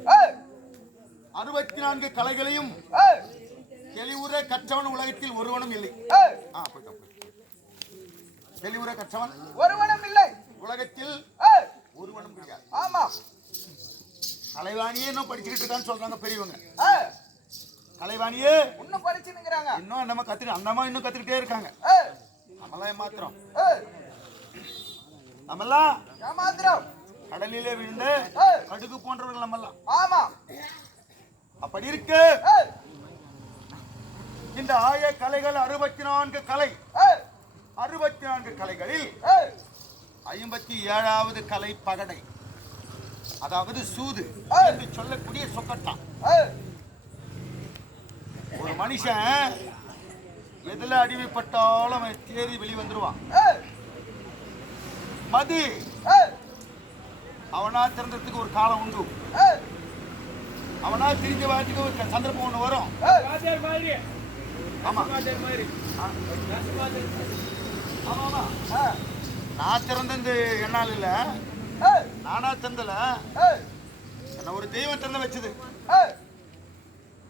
64 கலைகளையும் தெளிவுற கற்றவன் உலகத்தில் ஒருவனும் இல்லை. தெளிவுற கற்றவன் ஒருவனும் இல்லை உலகத்தில் ஒருவனும் கிடையாது. ஆமா, கலைவாணியே இன்னும் படிச்சுக்கிட்டு இருக்கான்னு சொல்றாங்க பெரியவங்க. கலைவாணியே இன்னும் படிச்சுங்கிறாங்க. இன்னும் நம்ம அந்தமா இன்னும் கத்துக்கிட்டே இருக்காங்க. நம்மளாம் ஏமாத்திரம். நம்மெல்லாம் கடலிலே விழுந்த கடுகு போன்றவர்கள் நம்மெல்லாம். ஆமா, அப்படி இருக்கு. இந்த ஆய கலைகள் 64 கலை. 64 கலைகளில் 57வது கலை பகடை, அதாவது சூது என்று சொல்லக்கூடிய சொக்கட்டான். ஒரு மனுஷன் எதுல அடிமைப்பட்டாலும் அவன் தேறி வெளிவந்துருவான். மது அவனா திறந்ததுக்கு ஒரு காலம் உண்டு. அவனா திரிஞ்ச வாரத்துக்கு ஒரு சந்தர்ப்பம் ஒண்ணு வரும். ஆமா ஆமா, நான் திறந்த என்னால் இல்ல, நானா திறந்தல, என்ன ஒரு தெய்வம் திறந்து வச்சது.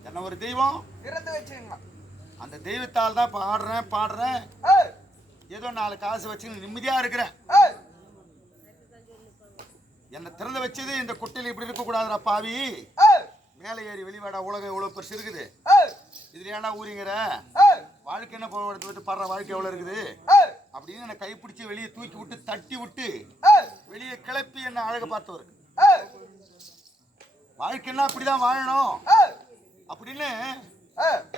என்ன ஒரு தெய்வம் திறந்து வச்சுங்க. அந்த தெய்வத்தால் தான் பாடுறேன். ஏதோ 4 காசு வச்சு நிம்மதியா இருக்கிறேன். என்ன திறந்து வச்சது இந்த குட்டையில இப்படி இருக்க கூடாதுடா பாவி. மேலே ஏறி வெளிவாடா, உலகம் எவ்வளவு பெருசு இருக்குது. இதுல ஏன்டா ஊறிங்கிற வாழ்க்கை என்ன போட்டு படுற வாழ்க்கை எவ்வளவு இருக்குது அப்படின்னு என்ன கைப்பிடிச்சு வெளியே தூக்கி விட்டு தட்டி விட்டு வெளியே கிளப்பி என்ன அழக பார்த்தவர். வாழ்க்கைன்னா அப்படிதான் வாழணும் அப்படின்னு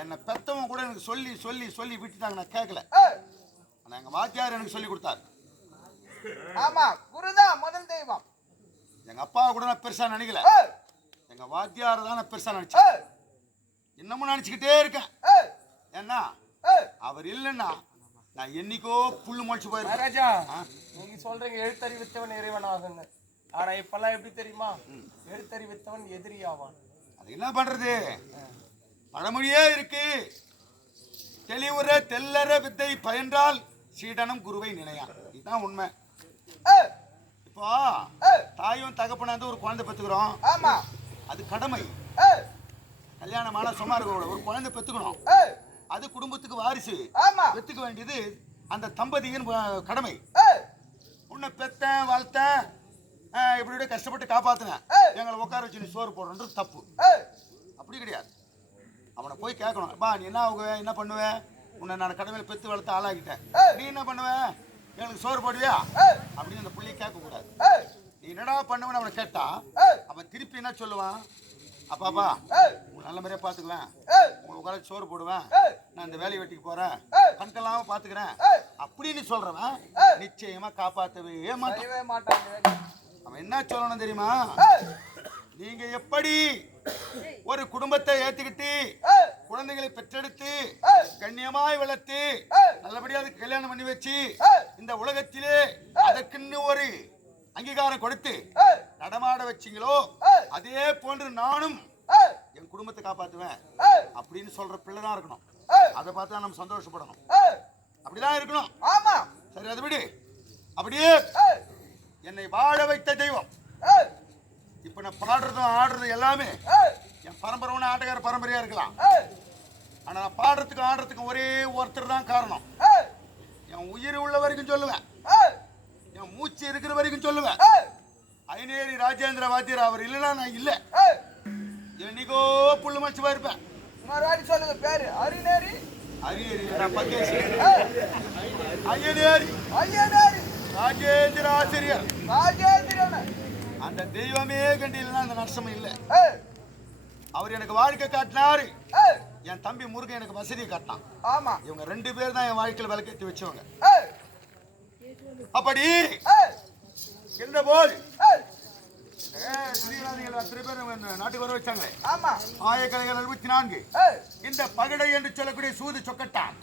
என்ன பெத்தவங்க கூட எனக்கு சொல்லி சொல்லி சொல்லி விட்டுட்டாங்க. நான் கேட்கல. ஆனா எங்க வாத்தியார் எனக்கு சொல்லி கொடுத்தாரு. ஆமா, குருதான் முதல் தெய்வம். எங்க அப்பா கூட நான் பெருசா நினைக்கல. எங்க வாத்தியார் தான் நான் பெருசா நினைச்சேன். இன்னமும் நினைச்சுக்கிட்டே இருக்கேன். ஏன்னா அவர் இல்லைன்னா நான் என்னைக்கோ புல்லு முளைச்சு போயிருக்கேன். ராஜா, நீங்க சொல்றீங்க எழுத்தறிவித்தவன் இறைவன் ஆகுன்னு. ஆனா இப்பெல்லாம் எப்படி தெரியுமா? எழுத்தறிவித்தவன் எதிரி ஆவான். அது என்ன பண்றது? பழமொழியே இருக்கு, தெளிவுற தெல்லற வித்தை பயின்றால் சீடனும் குருவை நினையான். இதுதான் உண்மை. இப்போ தாயும் தகப்பனாந்து ஒரு குழந்தை பெற்றுக்கிறோம். ஆமா, அது கடமை. கல்யாணமான சும்மா இருக்க ஒரு குழந்தை பெற்றுக்கணும். அது குடும்பத்துக்கு வாரிசு. பெற்றுக்க வேண்டியது அந்த தம்பதியின் கடமை. உன்னை பெத்தேன் வளர்த்தேன் இப்படி கஷ்டப்பட்டு காப்பாத்தினேன் எங்களை உட்கார வச்சு நீ சோறு போடுறது தப்பு. அப்படி கிடையாது. அவனை போய் கேட்கணும், பா நீ என்ன ஆகுவ, என்ன பண்ணுவேன், உன்னை நான் கடமையில் பெற்று வளர்த்து ஆளாக்கிட்டேன், நீ என்ன பண்ணுவேன், எங்களுக்கு சோறு போடுவியா அப்படின்னு அந்த பிள்ளையை கேட்கக்கூடாது. நீ என்னடா பண்ணுவேன்னு அவனை கேட்டா அவன் திருப்பி என்ன சொல்லுவான், அப்பாப்பா உங்களை நல்ல மாதிரியா பாத்துக்குவேன், உங்களுக்கு உட்கார சோறு போடுவேன், நான் இந்த வேலையை வெட்டிக்கு போறேன், கண்கெல்லாம் பாத்துக்கிறேன் அப்படின்னு சொல்றவன் நிச்சயமா காப்பாற்றவே மாட்டான். அவன் என்ன சொல்லணும் தெரியுமா, நீங்க எப்படி ஒரு குடும்பத்தை ஏத்துக்கிட்டு குழந்தைகளை பெற்றெடுத்து கண்ணியமாய் வளர்த்து நல்லபடியா அதுக்கு கல்யாணம் பண்ணி வச்சு இந்த உலகத்திலே அதற்குன்னு ஒரு அங்கீகாரம் கொடுத்து நடமாட வச்சீங்களோ அதே போன்று நானும் என் குடும்பத்தை காப்பாத்துவேன் அப்படின்னு சொல்ற பிள்ளைதான் இருக்கணும். அதை பார்த்து நம்ம சந்தோஷப்படணும். அப்படிதான் இருக்கணும். சரி, அது விடு. அப்படியே என்னை வாழ வைத்த தெய்வம். இப்ப நான் பாடுறதும் ஆடுறதும் எல்லாமே என் பரம்பரை ஆட்டக்கார பரம்பரையா இருக்கலாம். ஆனா நான் பாடுறதுக்கும் ஆடுறதுக்கும் ஒரே ஒருத்தர் தான் காரணம். என் உயிர் உள்ள வரைக்கும் சொல்லுவேன், என் மூச்சு இருக்கிற வரைக்கும் சொல்லுவேன், ஐநேரி ராஜேந்திர வாத்தியர் அவர் இல்லைன்னா நான் இல்லை. என்னைக்கோ புல்லு மச்சுவா இருப்பேன். சொல்லுங்க பேரு அரிநேரி ராஜேந்திர ஆசிரியர். அந்த தெய்வமே கண்டியில்னா அந்த நஷ்டமும் இல்லை. அவர் எனக்கு வாழ்க்கை காட்டினாரு, என் தம்பி முருகன் எனக்கு வசதியை காட்டினான். ஆமா, இவங்க 2 பேர் தான் என் வாழ்க்கையில் விளக்கேற்றி வச்சவங்க. அப்படி இருந்த போது அத்தனை பேர் நாட்டுக்கு வர வச்சாங்களே. ஆமா, ஆயக்கலைகள் 64 இந்த பகடை என்று சொல்லக்கூடிய சூது சொக்கட்டான்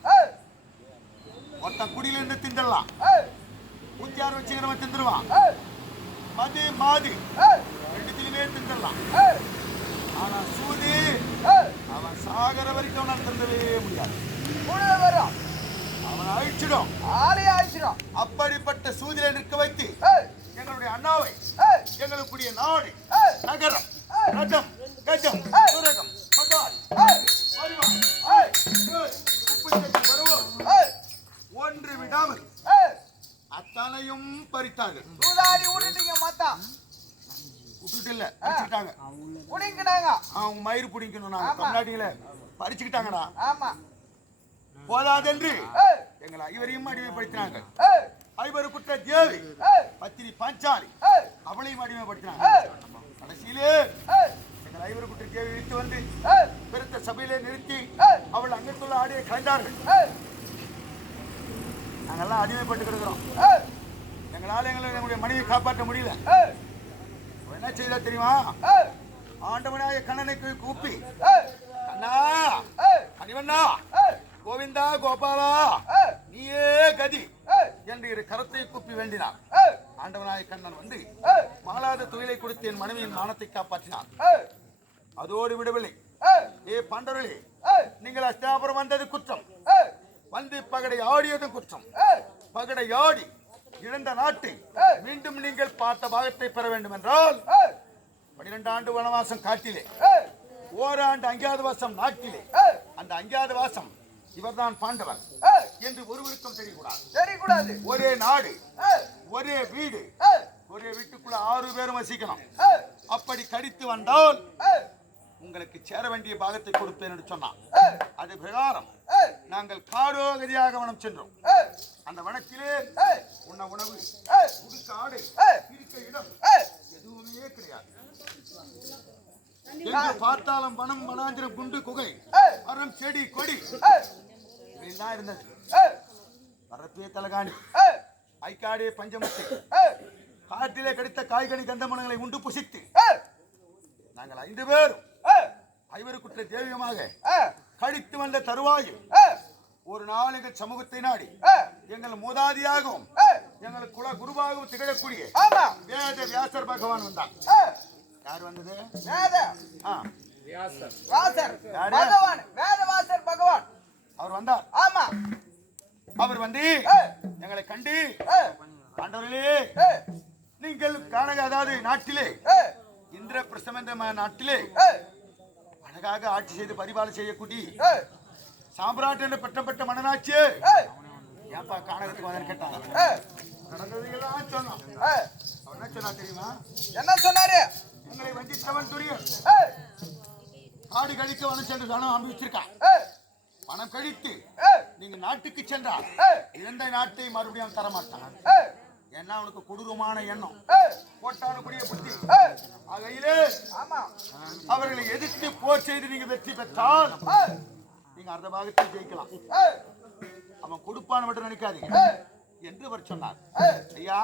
மொத்தம் குடியிலிருந்து திண்டலாம். ஊத்தியார் வச்சுக்கிறவன் திந்துருவான், மது மாது ரெண்டுத்திலுமே திண்டலாம். ஆனா சூது அவன் சாகர வரைக்கும் அவனால் திண்டவே முடியாது. அவன் அழிச்சிடும், அழிச்சிடும். அப்படிப்பட்ட சூதிலை நிற்க வைத்து எங்களுடைய அண்ணாவை எங்களுக்குரிய நாடு நகரம் ரதம் கஜம் சுரகம் ஒன்று விடாமல் அத்தனையும் பறித்தார்கள். விட்டுட்டு இல்ல, பறிச்சுட்டாங்க. அவங்க மயிறு பிடிக்கணும், நாங்க தமிழ்நாட்டில பறிச்சுக்கிட்டாங்கடா. ஆமா, போதாதென்று எங்களை ஐவரையும் அடிமைப்படுத்தினாங்க. ஐவரு குற்ற தேவி பத்திரி பாஞ்சாலி அவளையும் அடிமைப்படுத்தினாங்க. கடைசியிலே எங்கள் ஐவரு குற்ற தேவி இழுத்து வந்து பெருத்த சபையிலே நிறுத்தி அவள் அங்கத்துள்ள ஆடியை கலைந்தார்கள். நாங்கெல்லாம் அடிமைப்பட்டு கிடக்கிறோம். எங்களால் எங்களுடைய மனைவியை காப்பாற்ற முடியல. என்ன செய்தா தெரியுமா, ஆண்டவனாய கண்ணனை கூப்பி, அண்ணா அடிவண்ணா கோவிந்தா கோபாலா நீயே கதி என்று இரு கரத்தை கூப்பி வேண்டினார். ஆண்டவனாய கண்ணன் வந்து மாலாத தொழிலை கொடுத்து என் மனைவியின் மானத்தை காப்பாற்றினார். அதோடு விடவில்லை. ஏ பாண்டவர்களே, நீங்கள் அஸ்தாபுரம் வந்தது குற்றம், வந்து பகடை ஆடியதும் குற்றம். பகடை ஆடி இழந்த நாட்டை மீண்டும் நீங்கள் பார்த்த பாகத்தை பெற வேண்டும் என்றால் 12 ஆண்டு வனவாசம் காட்டிலே, ஓராண்டு அஞ்ஞாதவாசம் நாட்டிலே, அந்த அஞ்ஞாதவாசம் இவர்தான் பாண்டவர் என்று ஒருவருக்கும் தெரியக்கூடாது. ஒரே நாடு, ஒரே வீடு, ஒரே வீட்டுக்குள்ள 6 பேரும் வசிக்கணும். அப்படி கடித்து வந்தால் உங்களுக்கு சேர வேண்டிய பாகத்தை கொடுப்பேன் என்று சொன்னான். அது பிரகாரம் நாங்கள் காடோகதியாக வனம் சென்றோம். அந்த வனத்திலே உண்ண உணவு, குடிக்க ஆடை, இருக்க இடம் எதுவுமே கிடையாது. எங்கு பார்த்தாலும் வனம், வனாந்திரம், குண்டு, குகை, மரம், செடி, கொடி தான் இருந்தது. வரப்பே தலகாணி, ஐக்காடே பஞ்சமுத்தை, காட்டிலே கிடைத்த காய்கறி கந்தமனங்களை உண்டு புசித்து நாங்கள் 5 பேரும் ஐவரு குற்ற தேவியமாக கழித்து வந்த தருவாயில் ஒரு நாள் எங்கள் சமூகத்தை நாடி எங்கள் மூதாதியாகவும் எங்கள் குல குருவாகவும் திகழக்கூடிய வேத வியாசர் பகவான் வந்தார். யார் வந்தது? அவர் வந்தார். ஆமா, அவர் வந்து எங்களை கண்டு, ஆண்டவர்களே நீங்கள் காணக, அதாவது நாட்டிலே இந்திர பிரசம் என்ற நாட்டிலே அழகாக ஆட்சி செய்து பரிபாலம் செய்யக்கூடிய சாம்ராட் என்ற பட்டப்பட்ட மன்னனாட்சியே ஏன்பா காணகத்துக்கு வந்தேன்னு கேட்டாங்க. நடந்ததுக்கெல்லாம் சொன்னோம். என்ன சொன்னா தெரியுமா? என்ன சொன்னாரு? உங்களை வஞ்சித்தவன் துரியன் ஏய், காடு கழிக்க வனம் சென்று பணம் அனுப்பிச்சிருக்கான். ஏய், பணம் கழித்து ஏய், நீங்க நாட்டுக்கு சென்றால் ஏய், இழந்த நாட்டை மறுபடியும் தரமாட்டான். ஏய், ஏன்னா அவனுக்கு கொடூரமான எண்ணம், ஏய், போட்டானுக்குரிய புத்தி. ஏய், ஆகையிலே ஆமா, அவர்களை எதிர்த்து போர் செய்து நீங்க வெற்றி பெற்றால் ஏய், நீங்க அந்த பாகத்தை ஜெயிக்கலாம். ஏய், அவன் கொடுப்பான்னு மட்டும் நினைக்காதீங்க ஏய், என்று அவர் சொன்னார். ஏய், ஐயா,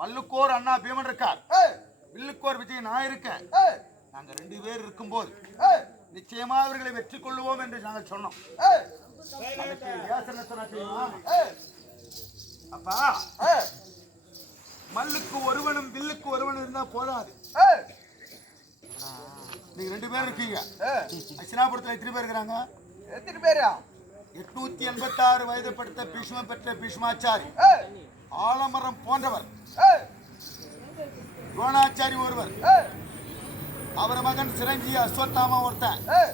மல்லுக்கோர் அண்ணா பீமன் இருக்கார், ஏய், வில்லுக்கோர் விஜய் நான் இருக்கேன். ஏய், நாங்க 2 பேர் இருக்கும்போது ஏய், நிச்சயமா அவர்களை வெற்றி கொள்ளுவோம் என்று நாங்கள் சொன்னோம். ஏய், அதுக்கு வியாசன் சொன்னா தெரியுமா? ஏய், அப்பா, ஏய், மல்லுக்கு ஒருவனும் வில்லுக்கு ஒருவனும் இருந்தா போதாது. ஏய், நீங்க 2 பேர் இருக்கீங்க. ஏய், அசினாபுரத்துல எத்தனை பேர் இருக்கிறாங்க? எத்தனை பேரா? 886 வயது படுத்த பீஷ்ம பெற்ற பீஷ்மாச்சாரி, ஏய், ஆலமரம் போன்றவர், ஏய், துரோணாச்சாரி ஒருவர், ஏய், அவர் மகன் சிரஞ்சீவி அஸ்வத்தாமா ஒருத்தன், ஏய்,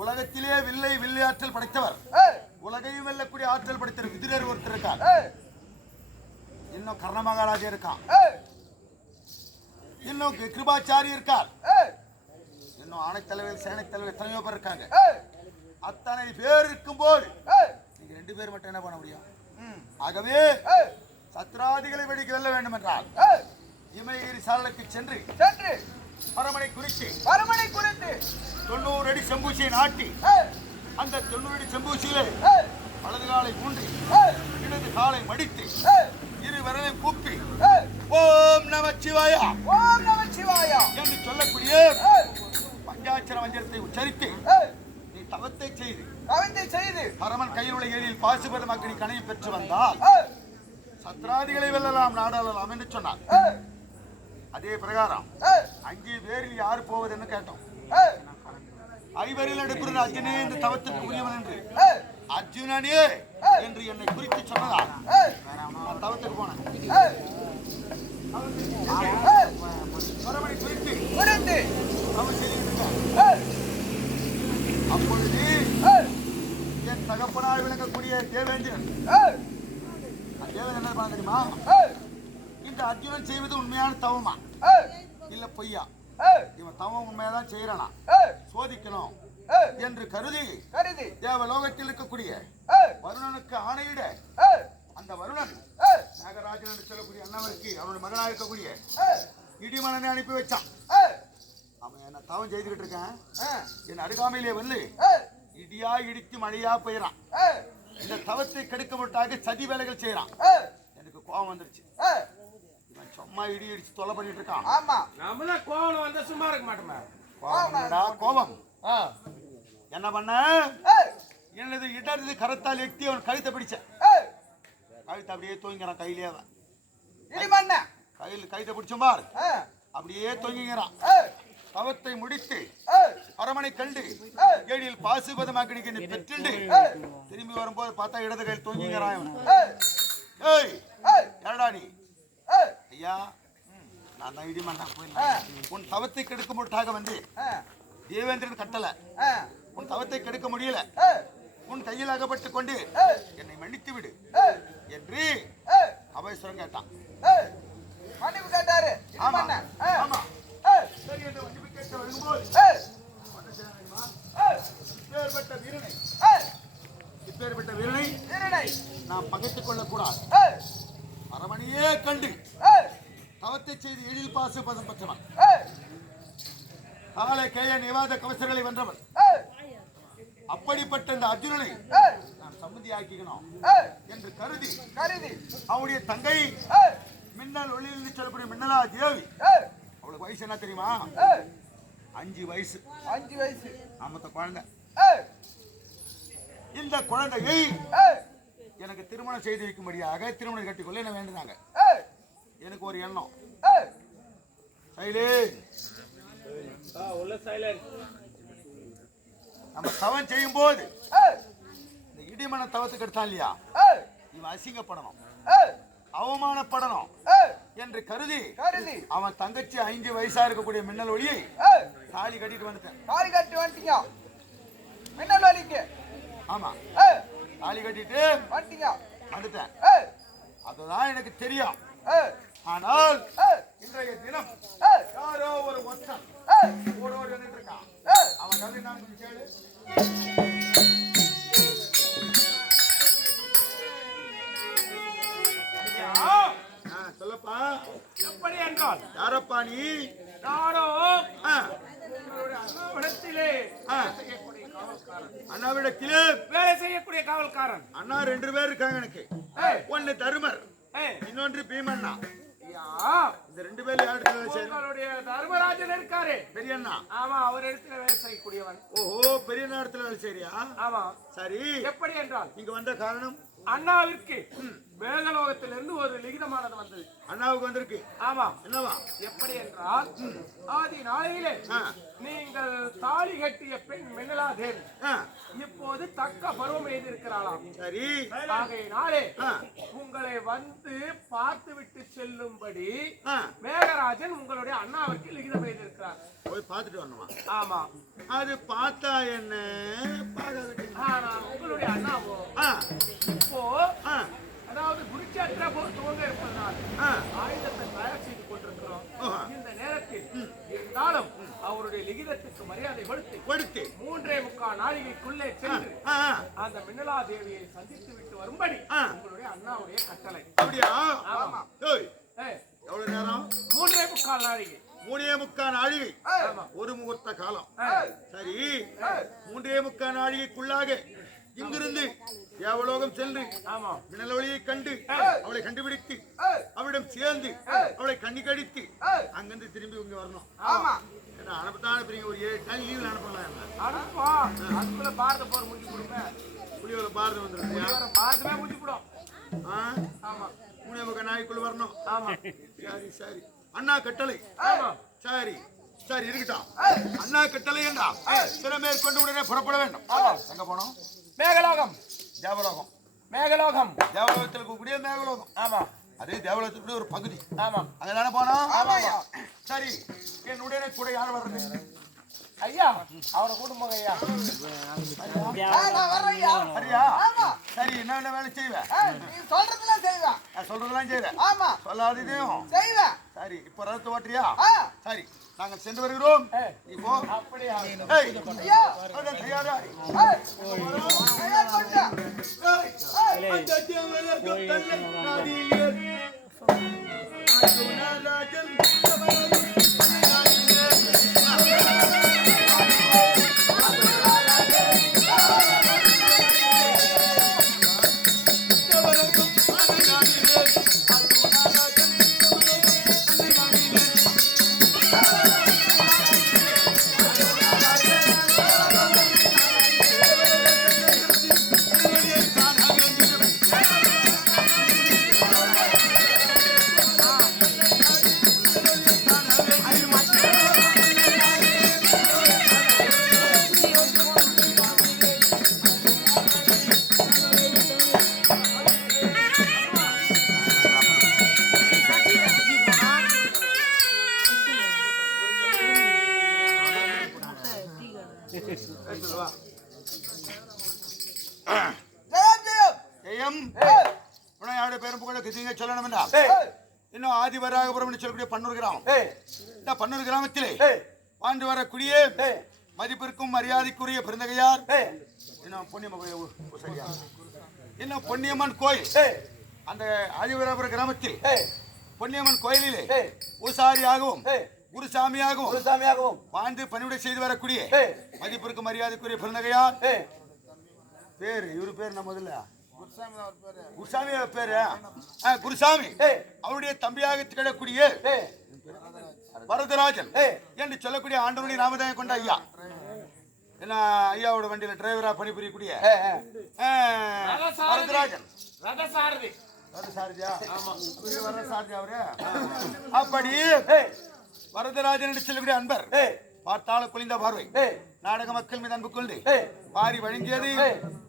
உலகத்திலே வில்லையாற்றல் படைத்தவர், ஏய், உலகையும் வெல்லக்கூடிய ஆற்றல் படைத்த விதுரர் ஒருத்தர் இருக்கார். ஏய், இன்னும் கர்ண மகாராஜா இருக்கான். ஏய், இன்னும் கிருபாச்சாரி இருக்கார். ஏய், இன்னும் ஆணைத்தலைவர் சேனைத்தலைவர் எத்தனையோ பேர் இருக்காங்க. ஏய், அத்தனை பேர் இருக்கும்போது ஏய், நீங்க 2 பேர் மட்டும் என்ன பண்ண முடியும்? ம், ஆகவே ஏய், சத்ராதிகளை வெடிக்க வெல்ல வேண்டும் என்றால் ஏய், இமயகிரி சாலைக்கு சென்று சென்று பரமனை குறித்து பரமனை குறித்து 90 அடி செம்பூசியை நாட்டி ஏய், அந்த 90 அடி செம்பூசியிலே ஏய், வலது காலை ஊன்றி ஏய், இடது காலை மடித்து ஏய், இரு விரலை கூப்பி ஏய், ஓம் நமச்சிவாயா ஓம் நமச்சிவாயா என்று சொல்லக்கூடிய ஏய், பஞ்சாட்சர மந்திரத்தை உச்சரித்து ஏய், நீ தவத்தை செய்து கவிதை செய்து பரமன் கையில் உள்ள ஏரியில் பாசுபதமாக்கி நீ கணையை பெற்று வந்தால் ஏய், சத்ராதிகளை வெல்லலாம் நாடாளலாம் என்று சொன்னார். ஏய், அதே பிரகாரம் ஏய், 5 பேரில் யார் போவதுன்னு கேட்டோம். ஏய், ஐவரில் நடுப்புற அர்ஜுனே இந்த தவத்திற்கு உரியவன் என்று ஏய், அர்ஜுனனே என்று என்னை குறித்து சொன்னதா ஏய், நான் தவத்துக்கு போனேன். ஏய், ஏய், பரமனை குறித்து குறித்து தவம் செய்திருந்தேன். ஏய், அப்பொழுது ஏய், என் தகப்பனாய் விளங்கக்கூடிய தேவேந்திரன், ஏய், அந்த தேவன் என்ன பண்ண தெரியுமா? ஏய், இந்த அர்ஜுனன் செய்வது உண்மையான தவமா ஏய், இல்ல பொய்யா? ஏய், இவன் தவம் உண்மையாதான் செய்யறானா, ஏய், சோதிக்கணும் ஏய், என்று கருதி கருதி தேவலோகத்தில் இருக்கக்கூடிய ஏய், வருணனுக்கு ஆணையிட ஏய், அந்த வருணன் ஏய், நாகராஜன் என்று சொல்லக்கூடிய அண்ணவருக்கு அவனுடைய மகனாக இருக்கக்கூடிய ஏய், இடிமலனை அனுப்பி வச்சான். ஏய், அவன் என்ன தவம் செய்துகிட்டு இருக்கான், ஏய், என் அருகாமையிலே வந்து ஏய், இடியா இடித்து மழையா பெய்யறான். ஏய், இந்த தவத்தை கெடுக்கப்பட்டாக சதி வேலைகள் செய்யறான். ஏய், எனக்கு கோபம் வந்துருச்சு. ஏய், இவன் சும்மா இடி இடிச்சு தொலை பண்ணிட்டு இருக்கான். ஆமா, நம்மள கோவம் வந்தா சும்மா இருக்க மாட்டோமா? கோபம் என்னடா கோபம்? ஆ, என்ன பண்ண? ஏய், எனது இடது கரத்தால் எட்டி அவன் கழுத்தை பிடிச்சேன். ஏய், கழுத்தை அப்படியே தூங்கிறான் கையிலே. அவன் இடிமண்ண கையில் கழுத்தை பிடிச்சோம் பார், ஏய், அப்படியே தொங்குகிறான். ஏய், தவத்தை முடித்து ஏய், அரமனை கண்டு ஏய், ஏடியில் பாசுபதமாக்கி பெற்றுண்டு ஏய், திரும்பி வரும்போது பார்த்தா இடது கையில் தொங்குகிறான் இவன். ஏய், ஏய் ஏய், யாரடா நீ? ஏய், ஐயா, நான் தான் இடிமண்ணா போய் ஏய், உன் தவத்தை கெடுக்க முட்டாக வந்து ஏய், தேவேந்திரன் கட்டல, ஏய், உன் தவத்தை கெடுக்க முடியல, ஏய், உன் கையில் அகப்பட்டு கொண்டு ஏய், என்னை மன்னித்து விடு ஏய், என்று ஏய், அபயஸ்வரம் கேட்டான். ஏய், மன்னிப்பு கேட்டாரு ஆமா இடிமண்ண. ஏய், ஆமா ஏய், சரி என்று மன்னிப்பு கேட்க வரும்போது ஏய், என்ன செய்யணும் தெரியுமா? ஏய், இப்பேற்பட்ட வீரனை ஏய், இப்பேற்பட்ட வீரனை வீரனை நாம் பகைத்துக் கொள்ளக்கூடாது. ஏய், அரமனையே கண்டு ஏய், தவத்தை செய்து எழில் பாசு பதம் பெற்றவன், ஏய், காலை கேய நிவாத கவசங்களை வென்றவன். ஏய், அப்படிப்பட்ட இந்த அர்ஜுனனை ஏய், நாம் சம்மதி ஆக்கிக்கணும் ஏய், என்று கருதி கருதி அவருடைய தங்கை ஏய், மின்னல் ஒளியில் சொல்லக்கூடிய மின்னலா தேவி, ஏய், அவளுக்கு வயசு என்ன தெரியுமா? ஏய், 5 வயசு. 5 வயசு. ஆமத்த குழந்தை. ஏய், இந்த குழந்தையை ஏய், எனக்கு திருமணம் செய்து வைக்கும்படியாக திருமணம் கட்டிக்கொள்ள என்ன வேண்டினாங்க. ஏய், எனக்கு ஒரு எண்ணம், ஏய், சைலே உள்ள சைலண்ட். நம்ம தவம் செய்யும் போது ஏய், இந்த இடிமன தவத்துக்கு எடுத்தான் இல்லையா, ஏய், இவன் அசிங்கப்படணும், ஏய், அவமானப்படணும் ஏய், என்று கருதி கருதி அவன் தங்கச்சி 5 வயசா இருக்கக்கூடிய மின்னல் ஒளியை ஏய், தாலி கட்டிட்டு வந்துட்டேன். காரி கட்டி வந்துட்டீங்க மின்னல் வலிக்கு. ஆமா, ஏய், தாலி கட்டிட்டு வந்துட்டீங்க. வந்துட்டேன். ஏய், அதுதான் எனக்கு தெரியும். ஏய், ஆனால் இன்றைய தினம் யாரோ ஒரு ஒற்றன் ஓடோடி வந்துட்டு இருக்கான். அவன் கதை நான் கொஞ்சம் கேளு. சொல்லப்பா. எப்படி என்றால் யாரப்பா நீ? நானோ அண்ணாவிடத்திலே வேலை செய்யக்கூடிய காவல்காரன். அண்ணா 2 பேர் இருக்காங்க எனக்கு. ஒன்னு தருமர், இன்னொன்று பீமண்ணா. இந்த 2 பேர்ல யாரு? உங்களுடைய தர்மராஜன் இருக்காரு பெரிய அண்ணா. ஆமா, அவர் இடத்துல வேலை செய்யக்கூடியவன். ஓஹோ, பெரிய அண்ணா இடத்துல வேலை செய்யறியா? ஆமா. சரி, எப்படி என்றால் இங்க வந்த காரணம்? அண்ணாவிற்கு மேகலோகத்திலிருந்து ஒரு லிகிதமானது வந்தது. அண்ணாவுக்கு வந்திருக்கு. ஆமா. என்னவா? எப்படி என்றால் ஆதி நாளையிலே நீங்கள் தாலி கட்டிய பெண் மின்னலா தேவி இப்போது தக்க பருவம் எய்திருக்கிறாளாம். சரி, ஆகையினாலே உங்களை வந்து பார்த்து விட்டு செல்லும்படி மேகராஜன் உங்களுடைய அண்ணாவிற்கு லிகிதம் எழுதியிருக்கிறார். போய் பார்த்துட்டு வரணுமா? ஆமா. அது பார்த்தா என்ன உங்களுடைய அண்ணாவோ இப்போ அதாவது குருச்சேத்திர துவங்க இருப்பதனால் ஆயுதத்தை தயார் செய்து கொண்டிருக்கிறோம். இந்த நேரத்தில் இருந்தாலும் அவருடைய லிகிதத்துக்கு மரியாதை கொடுத்து 3.25 நாளிகைக்குள்ளே சென்று அந்த மின்னலா தேவியை சந்தித்து விட்டு வரும்படி உங்களுடைய அண்ணாவுடைய கட்டளை. அப்படியா? ஆமா. எவ்வளவு நேரம்? 3.25 நாளிகை. 3.25 நாழிகை. ஒரு முகூர்த்த காலம். சரி, 3.25 நாழிகைக்குள்ளாக இங்கிருந்து தேவலோகம் சென்று மின்னலொளியை கண்டு அவளை கண்டுபிடித்து அவளிடம் சேர்ந்து அவளை கண்ணி கடித்து அங்கிருந்து திரும்பி இங்க வரணும். அனுப்பத்தான ஒரு 7 நாள் லீவ்ல அனுப்பலாம். பாரத போர் முடிச்சு கொடுங்க. புலியோட பாரதம் வந்துடும். பாரதமே முடிச்சு விடும். 3.25 நாளைக்குள்ள வரணும். சரி சரி, அண்ணா கட்டளை. சரி சரி, இருக்கட்டும். அண்ணா கட்டளை என்றா மேற்கொண்டு உடனே புறப்பட வேண்டும். எங்க போனோம்? மேகலோகம். தேவலோகம். மேகலோகம் தேவலோகத்தில் கூடிய மேகலோகம். ஆமா, அதே தேவலோகத்துக்குரிய ஒரு பகுதி. ஆமா, அங்கதானே போனோம். சரி, என் உடனே கூட யார் வர்றது? ஐயா, அவனை கூட்டும் போங்க ஐயா. சரியா? சரி, என்ன வேலை செய்வேன்? சொல்றதெல்லாம் செய்வேன். சொல்றதெல்லாம் செய்வேன். ஆமா, சொல்லாததையும் செய்வேன். சரி, இப்ப ரத்து ஓட்டுறியா? சரி, நாங்கள் சென்று வருகிறோம். இப்போ அப்படியா? இன்னும் ஆதிவராகபுரம் சொல்லக்கூடிய பன்னூர் கிராமம். இந்த பன்னூர் கிராமத்திலே வாழ்ந்து வரக்கூடிய மதிப்பிற்கும் மரியாதைக்குரிய பிறந்தகையார் இன்னும் பொன்னியம்மன் கோயில். அந்த ஆதிவராகபுரம் கிராமத்தில் பொன்னியம்மன் கோயிலிலே பூசாரியாகவும் குருசாமியாகவும் வாழ்ந்து பணிவிடை செய்து வரக்கூடிய மதிப்பிற்கும் மரியாதைக்குரிய பிறந்தகையார் பேரு. இவரு பேர் நம்ம முதல்ல குருசாமி பேரு. குருசாமி அவருடைய தம்பியாக திகழக்கூடிய வரதராஜன் என்று சொல்லக்கூடிய ஆண்டவனுடைய நாமதாயம் கொண்ட ஐயா. என்ன ஐயாவோட வண்டியில டிரைவரா பணிபுரியக்கூடிய வரதராஜன். அப்படி வரதராஜன் என்று சொல்லக்கூடிய அன்பர் பார்த்தாலும் குளிந்த பார்வை நாடக மக்கள் மீது அன்பு கொண்டு பாரி வழங்கியது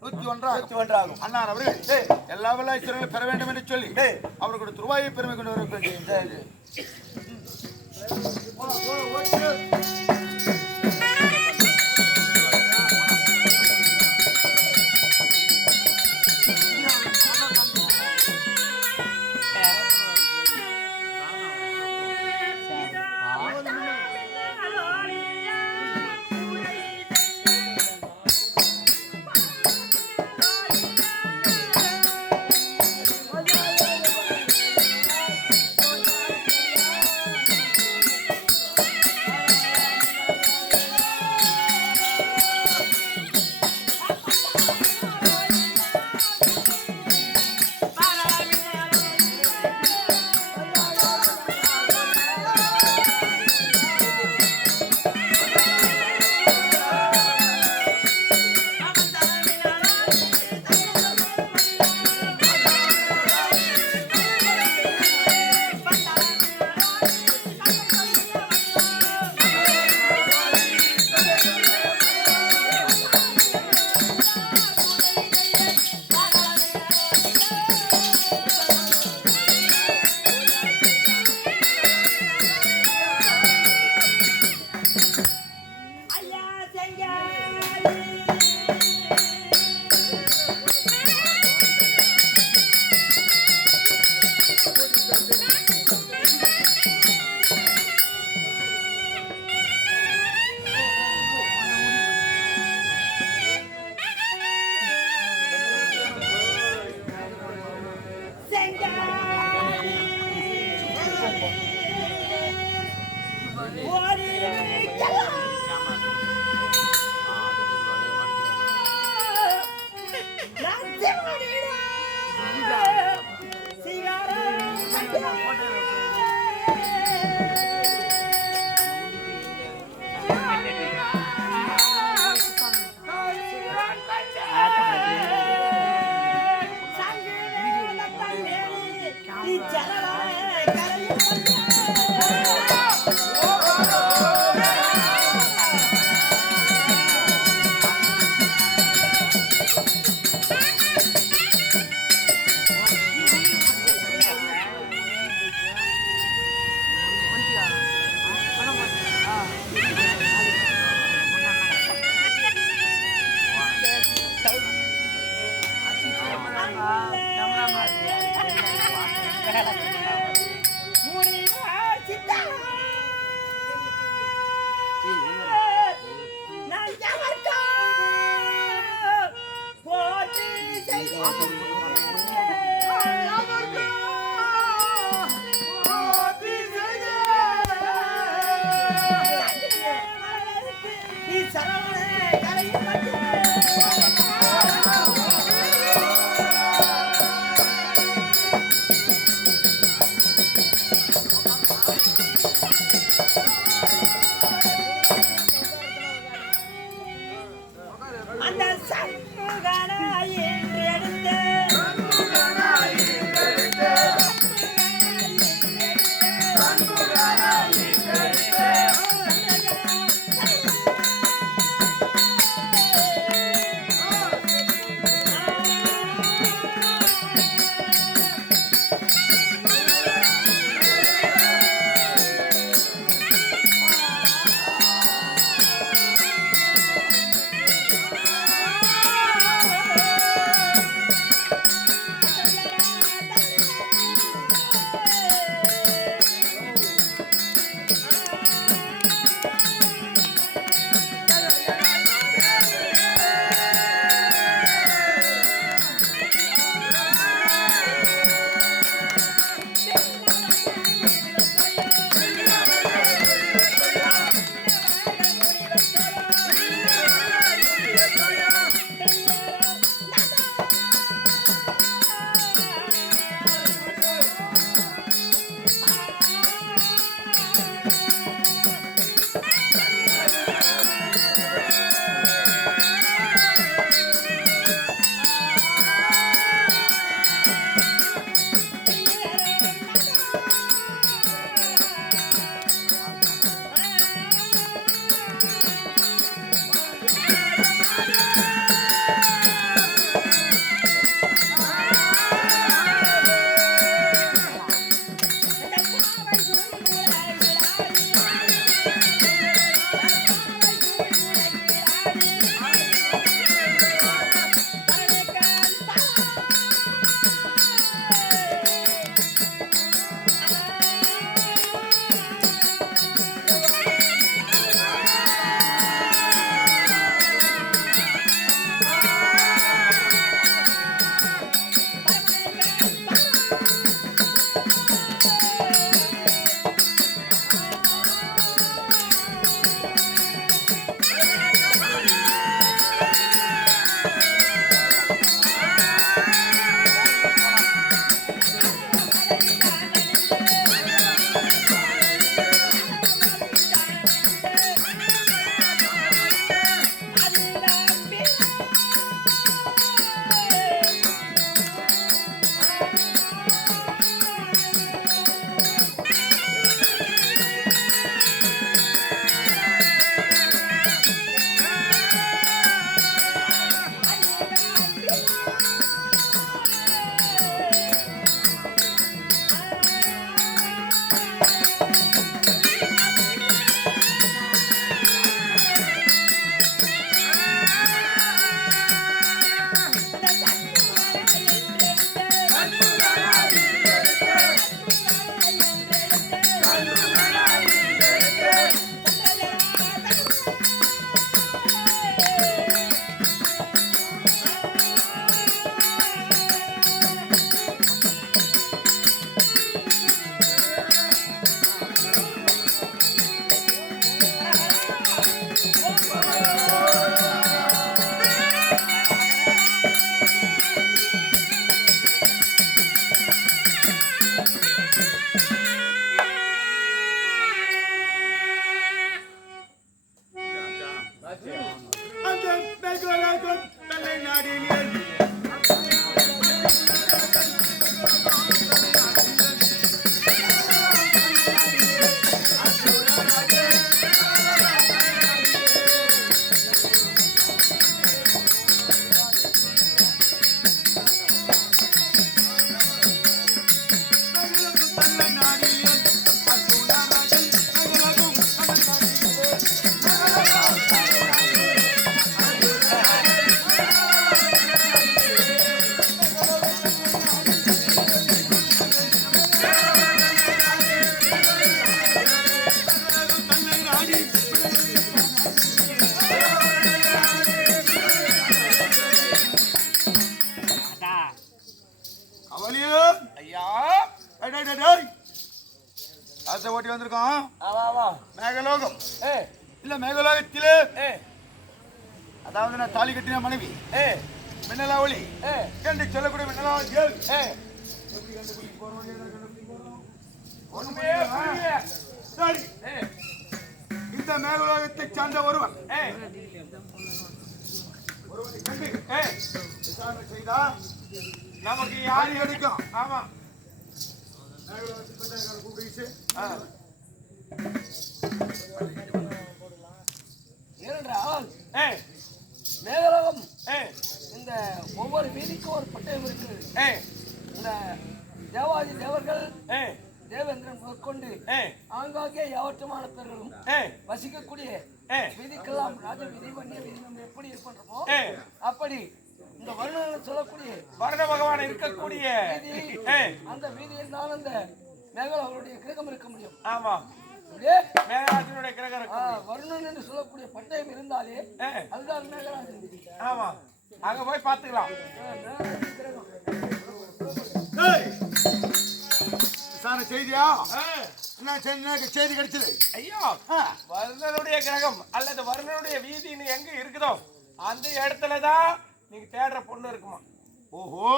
101 ஆகும். அண்ணார் அவர்கள் எல்லா வல்லாய்ச்சர்களும் பெற வேண்டும் என்று சொல்லி அவர்களுடைய துருவாயை பெருமை கொண்டு வர வேண்டும். இந்த மேகலோகத்திலே அதாவது நான் தாலி கட்டின மனைவி மின்னலாவளி என்று சொல்லக்கூடிய மின்னலாவளி சரி இந்த மேகலோகத்தை சார்ந்த ஒருவன் விசாரணை செய்தா நமக்கு யாரு கிடைக்கும். ஆமா ஏனென்றால் மேகலோகம் இந்த ஒவ்வொரு வீதிக்கும் ஒரு பட்டயம் இருக்கிறது. இந்த தேவாதி தேவர்கள் தேவேந்திரன் முதற்கொண்டு ஆங்காங்கே யாவற்றமான பேர்களும் வசிக்கக்கூடிய வீதிக்கெல்லாம் ராஜ வீதி வன்னிய வீதி நம்ம எப்படி இருக்கின்றோமோ அப்படி இந்த வருணன் சொல்லக்கூடிய வருண பகவான் இருக்கக்கூடிய அந்த வீதியில் தான் அந்த மேகலோகருடைய கிரகம் இருக்க முடியும். ஆமா மேகராஜனுடைய கிரகம் இருக்கு. வருணன் என்று சொல்லக்கூடிய பட்டயம் இருந்தாலே அதுதான் மேகராஜன். ஆமா அங்க போய் பாத்துக்கலாம். செய்தியா செய்தி கிடைச்சது. ஐயோ வருணனுடைய கிரகம் அல்லது வருணனுடைய வீதின்னு எங்க இருக்குதோ அந்த இடத்துலதான் நீங்க தேடுற பொண்ணு இருக்குமா. ஓஹோ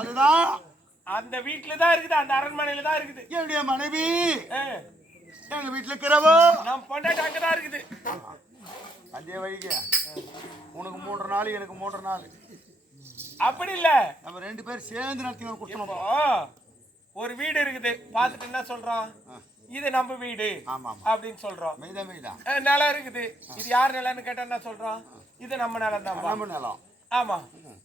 அதுதான் அந்த வீட்டுலதான் இருக்குது, அந்த அரண்மனையில தான் இருக்குது. என்னுடைய மனைவி எங்க வீட்டுல இருக்கிறவோ நம்ம பொண்டாட்டி அங்கதான் இருக்குது. அதே வழிக உனக்கு 3 நாள் எனக்கு 3 நாள் அப்படி இல்ல, நம்ம 2 பேரும் சேர்ந்து நடத்தி கொடுத்தோம். ஒரு வீடு இருக்குது பார்த்துட்டு என்ன சொல்றோம், இது நம்ம வீடு அப்படின்னு சொல்றோம். நிலம் இருக்குது, இது யார் நிலம்னு கேட்டா என்ன சொல்றோம், இது நம்ம நிலம் தான், நம்ம நிலம். ஆமா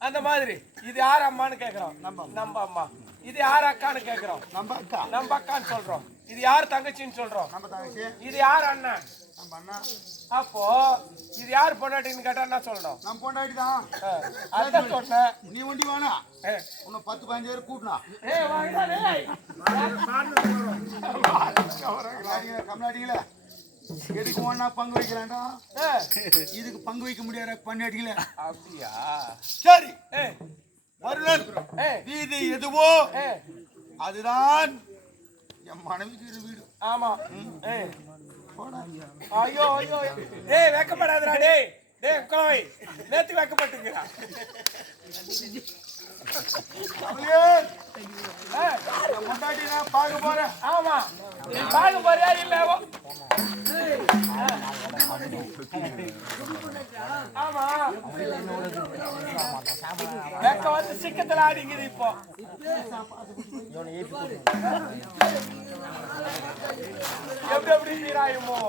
அந்த மாதிரி இது யார் அம்மான்னு கேக்குறோம், நம்ம அம்மா. இது யார் அக்கான்னு கேக்குறோம், நம்ம அக்கான்னு சொல்றோம். இது யார் தங்கச்சின்னு சொல்றோம், இது யார் அண்ணன். அப்போ இது யார் பொண்டாட்டின்னு கேட்டா என்ன சொல்லணும், நம்ம பொண்டாட்டி தான். அதான் சொன்னேன். நீ ஒண்டி வேணா உன்னை 10-15 பேர் கூட்டினா கம்நாட்டிகள எதுக்கு ஒன்னா பங்கு வைக்கலாம்டா, இதுக்கு பங்கு வைக்க முடியாத பண்ணாட்டிகள. அப்படியா சரி வருணன் வீதி எதுவோ அதுதான் என் மனைவிக்கு வீடு. ஆமா ஐயோ ஐயோ டேய் வெக்கப்படாதடா டேய் டேய் உட்காரை நேத்து வெக்கப்பட்டுங்கடா. அப்படியே முன்னாடி நான் பார்க்க போறேன். ஆமா நீ பார்க்க போறியா இல்லவோ. ஆமா வெக்க வந்து சிக்கத்துல ஆடிங்குது இப்போ. எப்படி எப்படி நீராயுமோ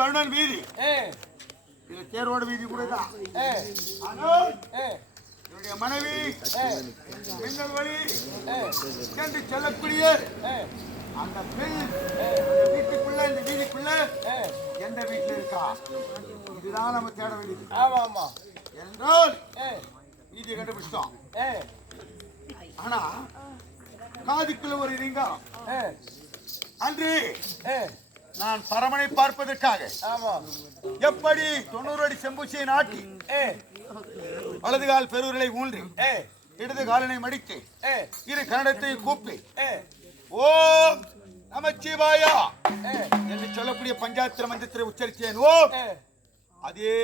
வருணன் வீதி ஏ இது தேரோட வீதி கூட தான். ஏ ஆனால் ஏ என்னுடைய மனைவி ஏ மின்னல் வழி ஏ என்று சொல்லக்கூடிய ஏ அந்த பெண் வீட்டுக்குள்ள இந்த வீதிக்குள்ள ஏ எந்த வீட்டில் இருக்கா? இதுதான் நம்ம தேட வேண்டியது. ஆமா ஆமா என்றால் ஏ வீதியை கண்டுபிடிச்சிட்டோம். ஏ ஆனா காதுக்குள்ள ஒரு ரிங்கம். ஏ அன்று ஏ நான் பரமனை பார்ப்பதற்காக ஆமா எப்படி 90 அடி செம்பூசியை நாட்டி ஏ வலது கால் பெருவிரலை ஊன்றி ஏ இடது காலனை மடித்து ஏ இரு கன்னடத்தை கூப்பி ஏ ஓம் நமச்சிவாயா ஏ என்று சொல்லக்கூடிய பஞ்சாத்திர மந்திரத்தை உச்சரித்தேன். ஓம் ஏ அதே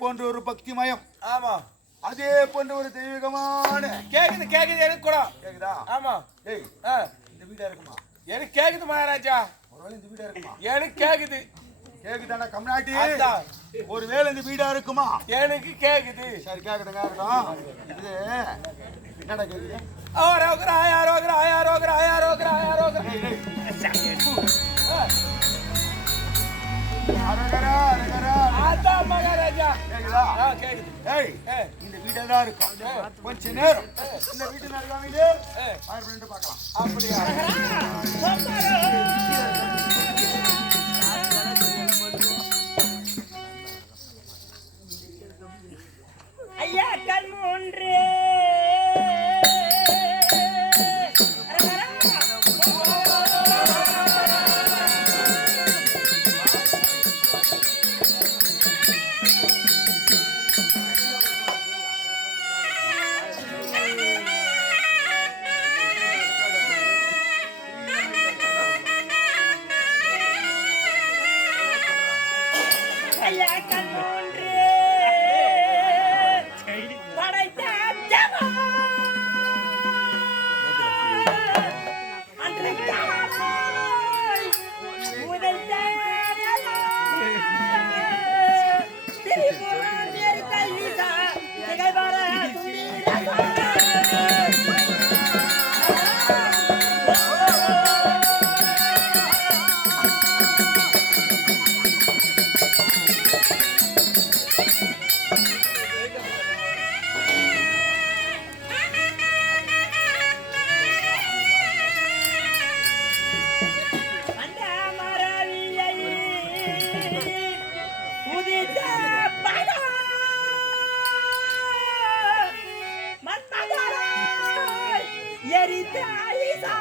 போன்ற ஒரு பக்திமயம், ஆமா அதே போன்ற ஒரு தெய்வீகமான கேக்குது கேக்குது எனக்கு கூட கேக்குதா? ஆமா ஏய் ஆ இந்த வீடா இருக்குமா? எனக்கு கேக்குது மகாராஜா ஒருவேளை இந்த வீடா இருக்குமா? எனக்கு கேக்குது கேக்குதாண்டா கம்நாட்டி? அதான். ஒருவேளை இந்த வீடா இருக்குமா? எனக்கு கேக்குது சரி கேக்குதுங்க இருக்கட்டும். இது என்னடா கேக்குது? ஆரோகர ஆரோகர ஆரோகர ஆரோகர ஆரோகர அரகரா அரகரா அதான் மகாராஜா கேக்குதா? ஆ கேக்குது ஏய் ஏ இந்த வீடா தான் இருக்கும். கொஞ்ச நேரம் இந்த வீட்டு நடக்காம ஆயிரம் ரெண்டு பார்க்கலாம். அப்படியா ஐயா கண் மூன்று ஐயா கண் மூன்று படைத்த தேவா அன்று காலை முதல் திரிபுரம் எரித்த ஈசா திகழ்வர அந்த மரவியை உதித்த பலா மன்மதராய் எரித்த ஈசா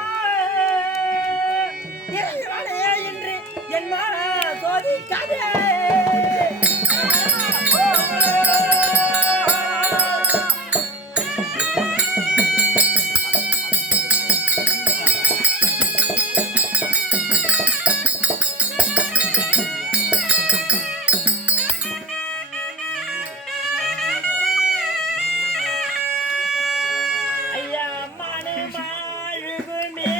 இறைவனே என்று என் மன சோதிக்காதே ஐயா மனமாழுகுமே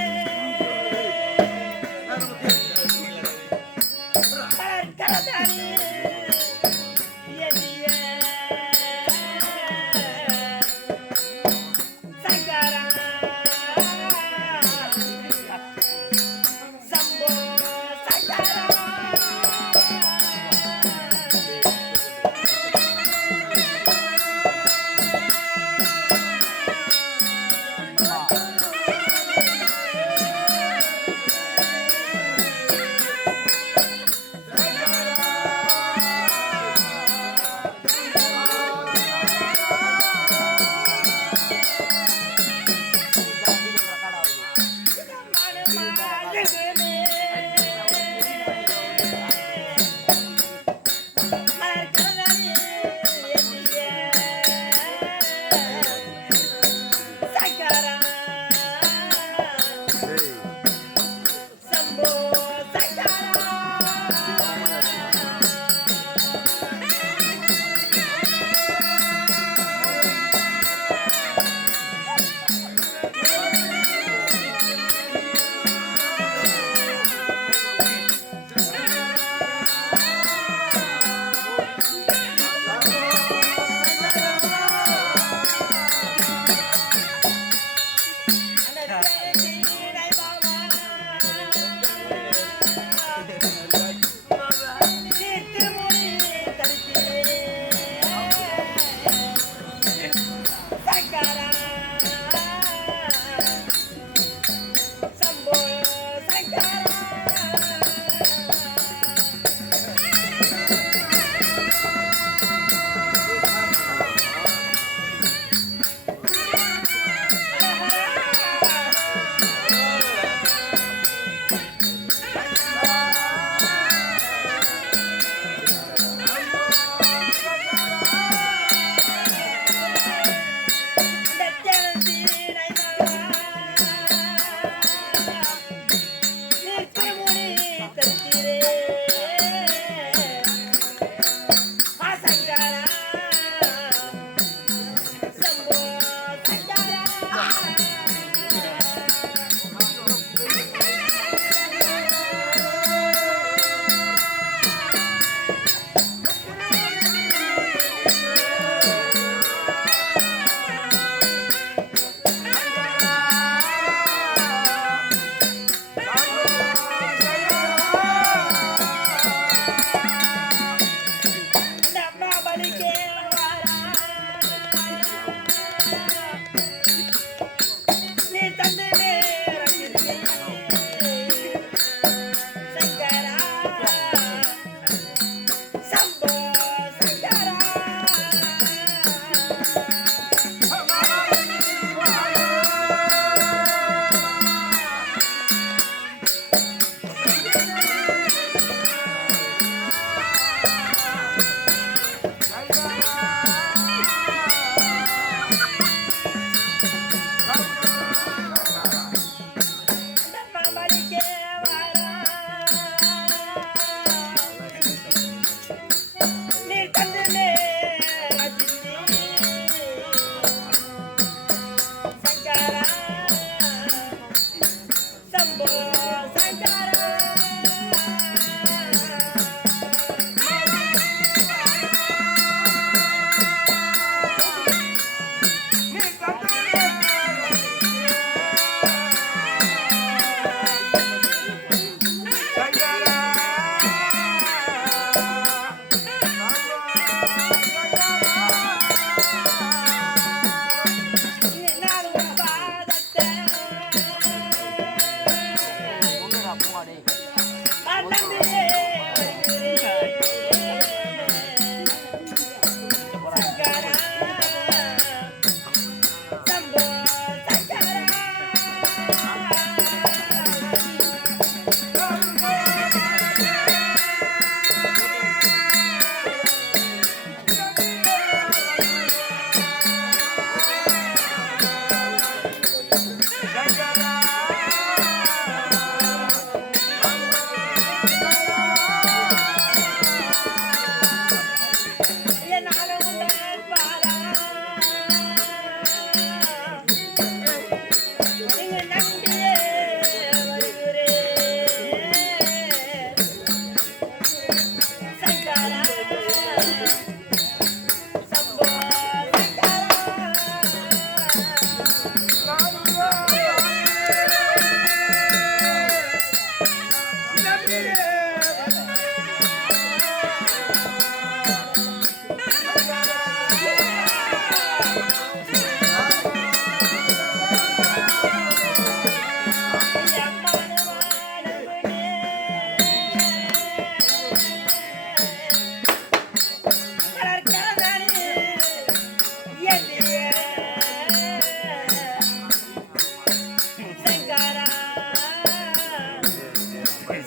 சங்கரா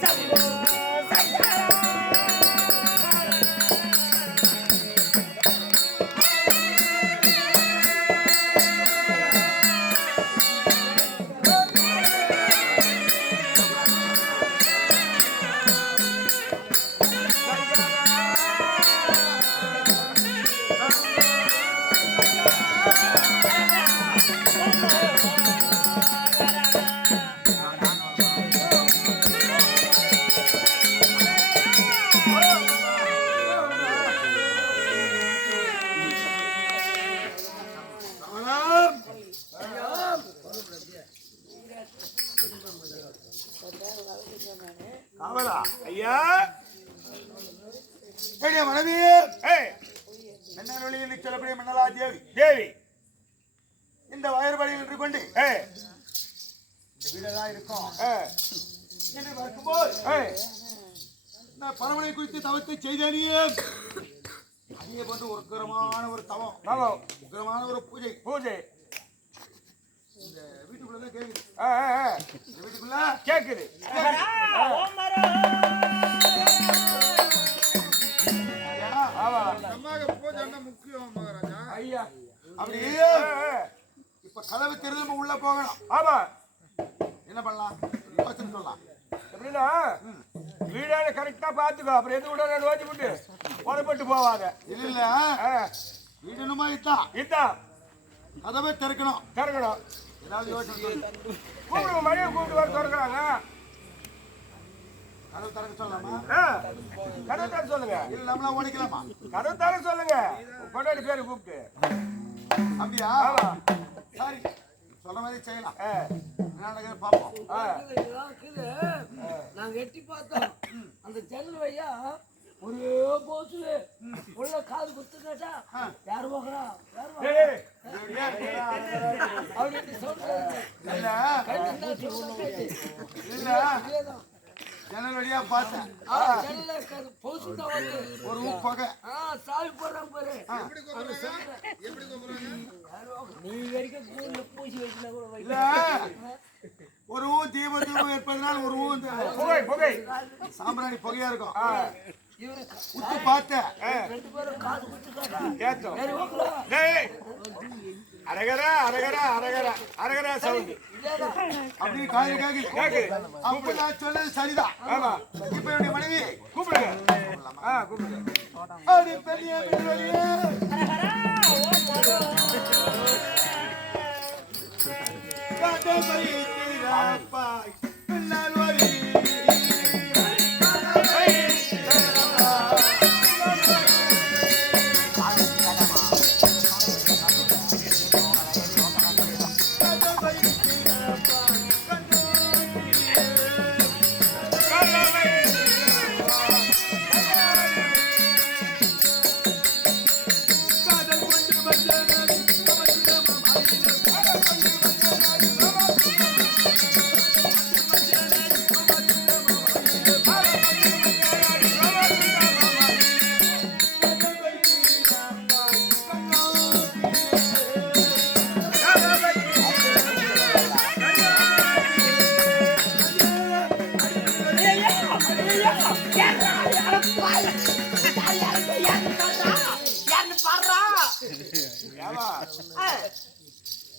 சம்போ சங்கரா காவலா ஐயா ஏடியா மனைவி ஏய் என்ன வழியில் சொல்லப்படிய மன்னலா தேவி தேவி இந்த வயற்படியில் நின்று கொண்டு ஏய் இந்த வீடெல்லாம் இருக்கும் ஏய் என்று பார்க்கும்போது ஏய் நான் பரமனை குறித்து தவத்தை செய்தானியே அதே போன்று ஒரு உக்கிரமான ஒரு தவம் ஆமாம் உக்கிரமான ஒரு பூஜை பூஜை இந்த வீட்டுக்குள்ளதான் கேக்குது இந்த வீட்டுக்குள்ள கேக்குது ஓமரா ஆமா ஐயா அப்படி ஏய், இப்ப கதவு திறந்து நம்ம உள்ள போகணும் ஆமா என்ன பண்ணலாம் யோசனை சொல்லலாம் எப்படின்னா வீடான கரெக்டா பாத்துக்கோ அப்புறம் எது விட நோக்கி விட்டு புறப்பட்டு போவாத இல்ல இல்ல வீடு என்னமா இதான் இதான் கதவை திறக்கணும் திறக்கணும் ஏதாவது யோசனை சொல்லு. கூப்பிடுங்க மழையை கூப்பிட்டு வர திறக்கிறாங்க கதவு திறக்க சொல்லலாமா கதவு தர சொல்லுங்க இல்ல நம்மளா ஓடிக்கலாமா கதவு தர சொல்லுங்க கொண்டாடி பேரு கூப்பிட்டு அப்படியா ஆமா சரி சொல்ற மாதிரி செய்யலாம் ஆ, என்ன நடக்குது பாப்போம் ஆ. இதெல்லாம் கீழே நாங்க எட்டி பார்த்தோம் அந்த ஜன்னல் வையா ஒரே போசுல உள்ள காது குத்து கேட்டா யாரு போகிறா யாரு போகிறா? ஏய், அப்படின்னு சொல்றாங்க இல்ல இல்ல இதேதான். ஜன்னல் வழியா பார்த்தேன் ஜன்னல்ல இருக்காது, போசு தான் வந்து. ஒரு ஊப்பகை சாவி போடுறாங்க பாரு அது சொல்றேன். நீ வரைக்கும் கூண்டுல பூசி வச்சுனா கூட வை. இல்ல ஒரு ஊ தீப தீபம் ஏற்பதனால் ஒரு ஊ இந்த புகை புகை சாம்பிராணி புகையா இருக்கும் இவரு உத்து பார்த்தேன் ரெண்டு பேரும் காது குத்து கேட்டா கேட்டோம் சரி போகலாம். ஏய், அரகரா அரகரா அரகரா அரகரா சவுண்ட் அப்படி காது கேக்குது கேக்குது அப்ப நான் சொன்னது சரிதான் ஆமா இப்ப என்னுடைய மனைவி கூப்பிடுங்க கூப்பிடுங்க அடி பெரிய வெளியே காதலை தீராப்பாய் பின்னால் வரி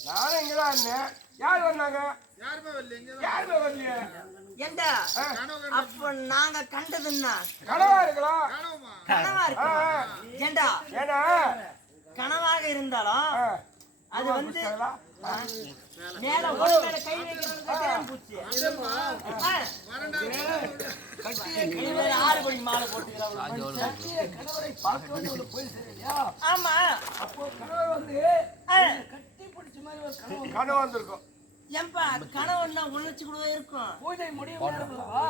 நானும் இங்கதான் இருந்தேன் யார் வந்தாங்க யாருமே வரலையே ஏண்டா அப்ப நாங்க கண்டதுன்னா கனவா இருக்கலாம் கனவா இருக்கு ஏண்டா ஏன்னா கனவாக இருந்தாலும் ஆ, அது வந்து ஆ, மேல ஒரு மேல கை வைக்கிறதுக்கு தெரியாம போச்சு இவர் 6 கோடி மாலை போட்டுக்கிறாங்க சத்திய கணவரை பார்க்க வந்து ஒரு போய் சரியா ஆமா அப்போ கணவர் வந்து கட்டி பிடிச்ச மாதிரி ஒரு கணவன் கனவு வந்திருக்கும் ஏன்பா கனவுன்னா உணர்ச்சி கூட இருக்கும் பூஜை முடியும் நேரமா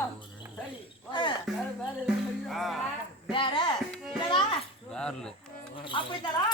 சரி வேற வேற எதுவும் இல்லை. வேற என்னடா அப்ப என்னடா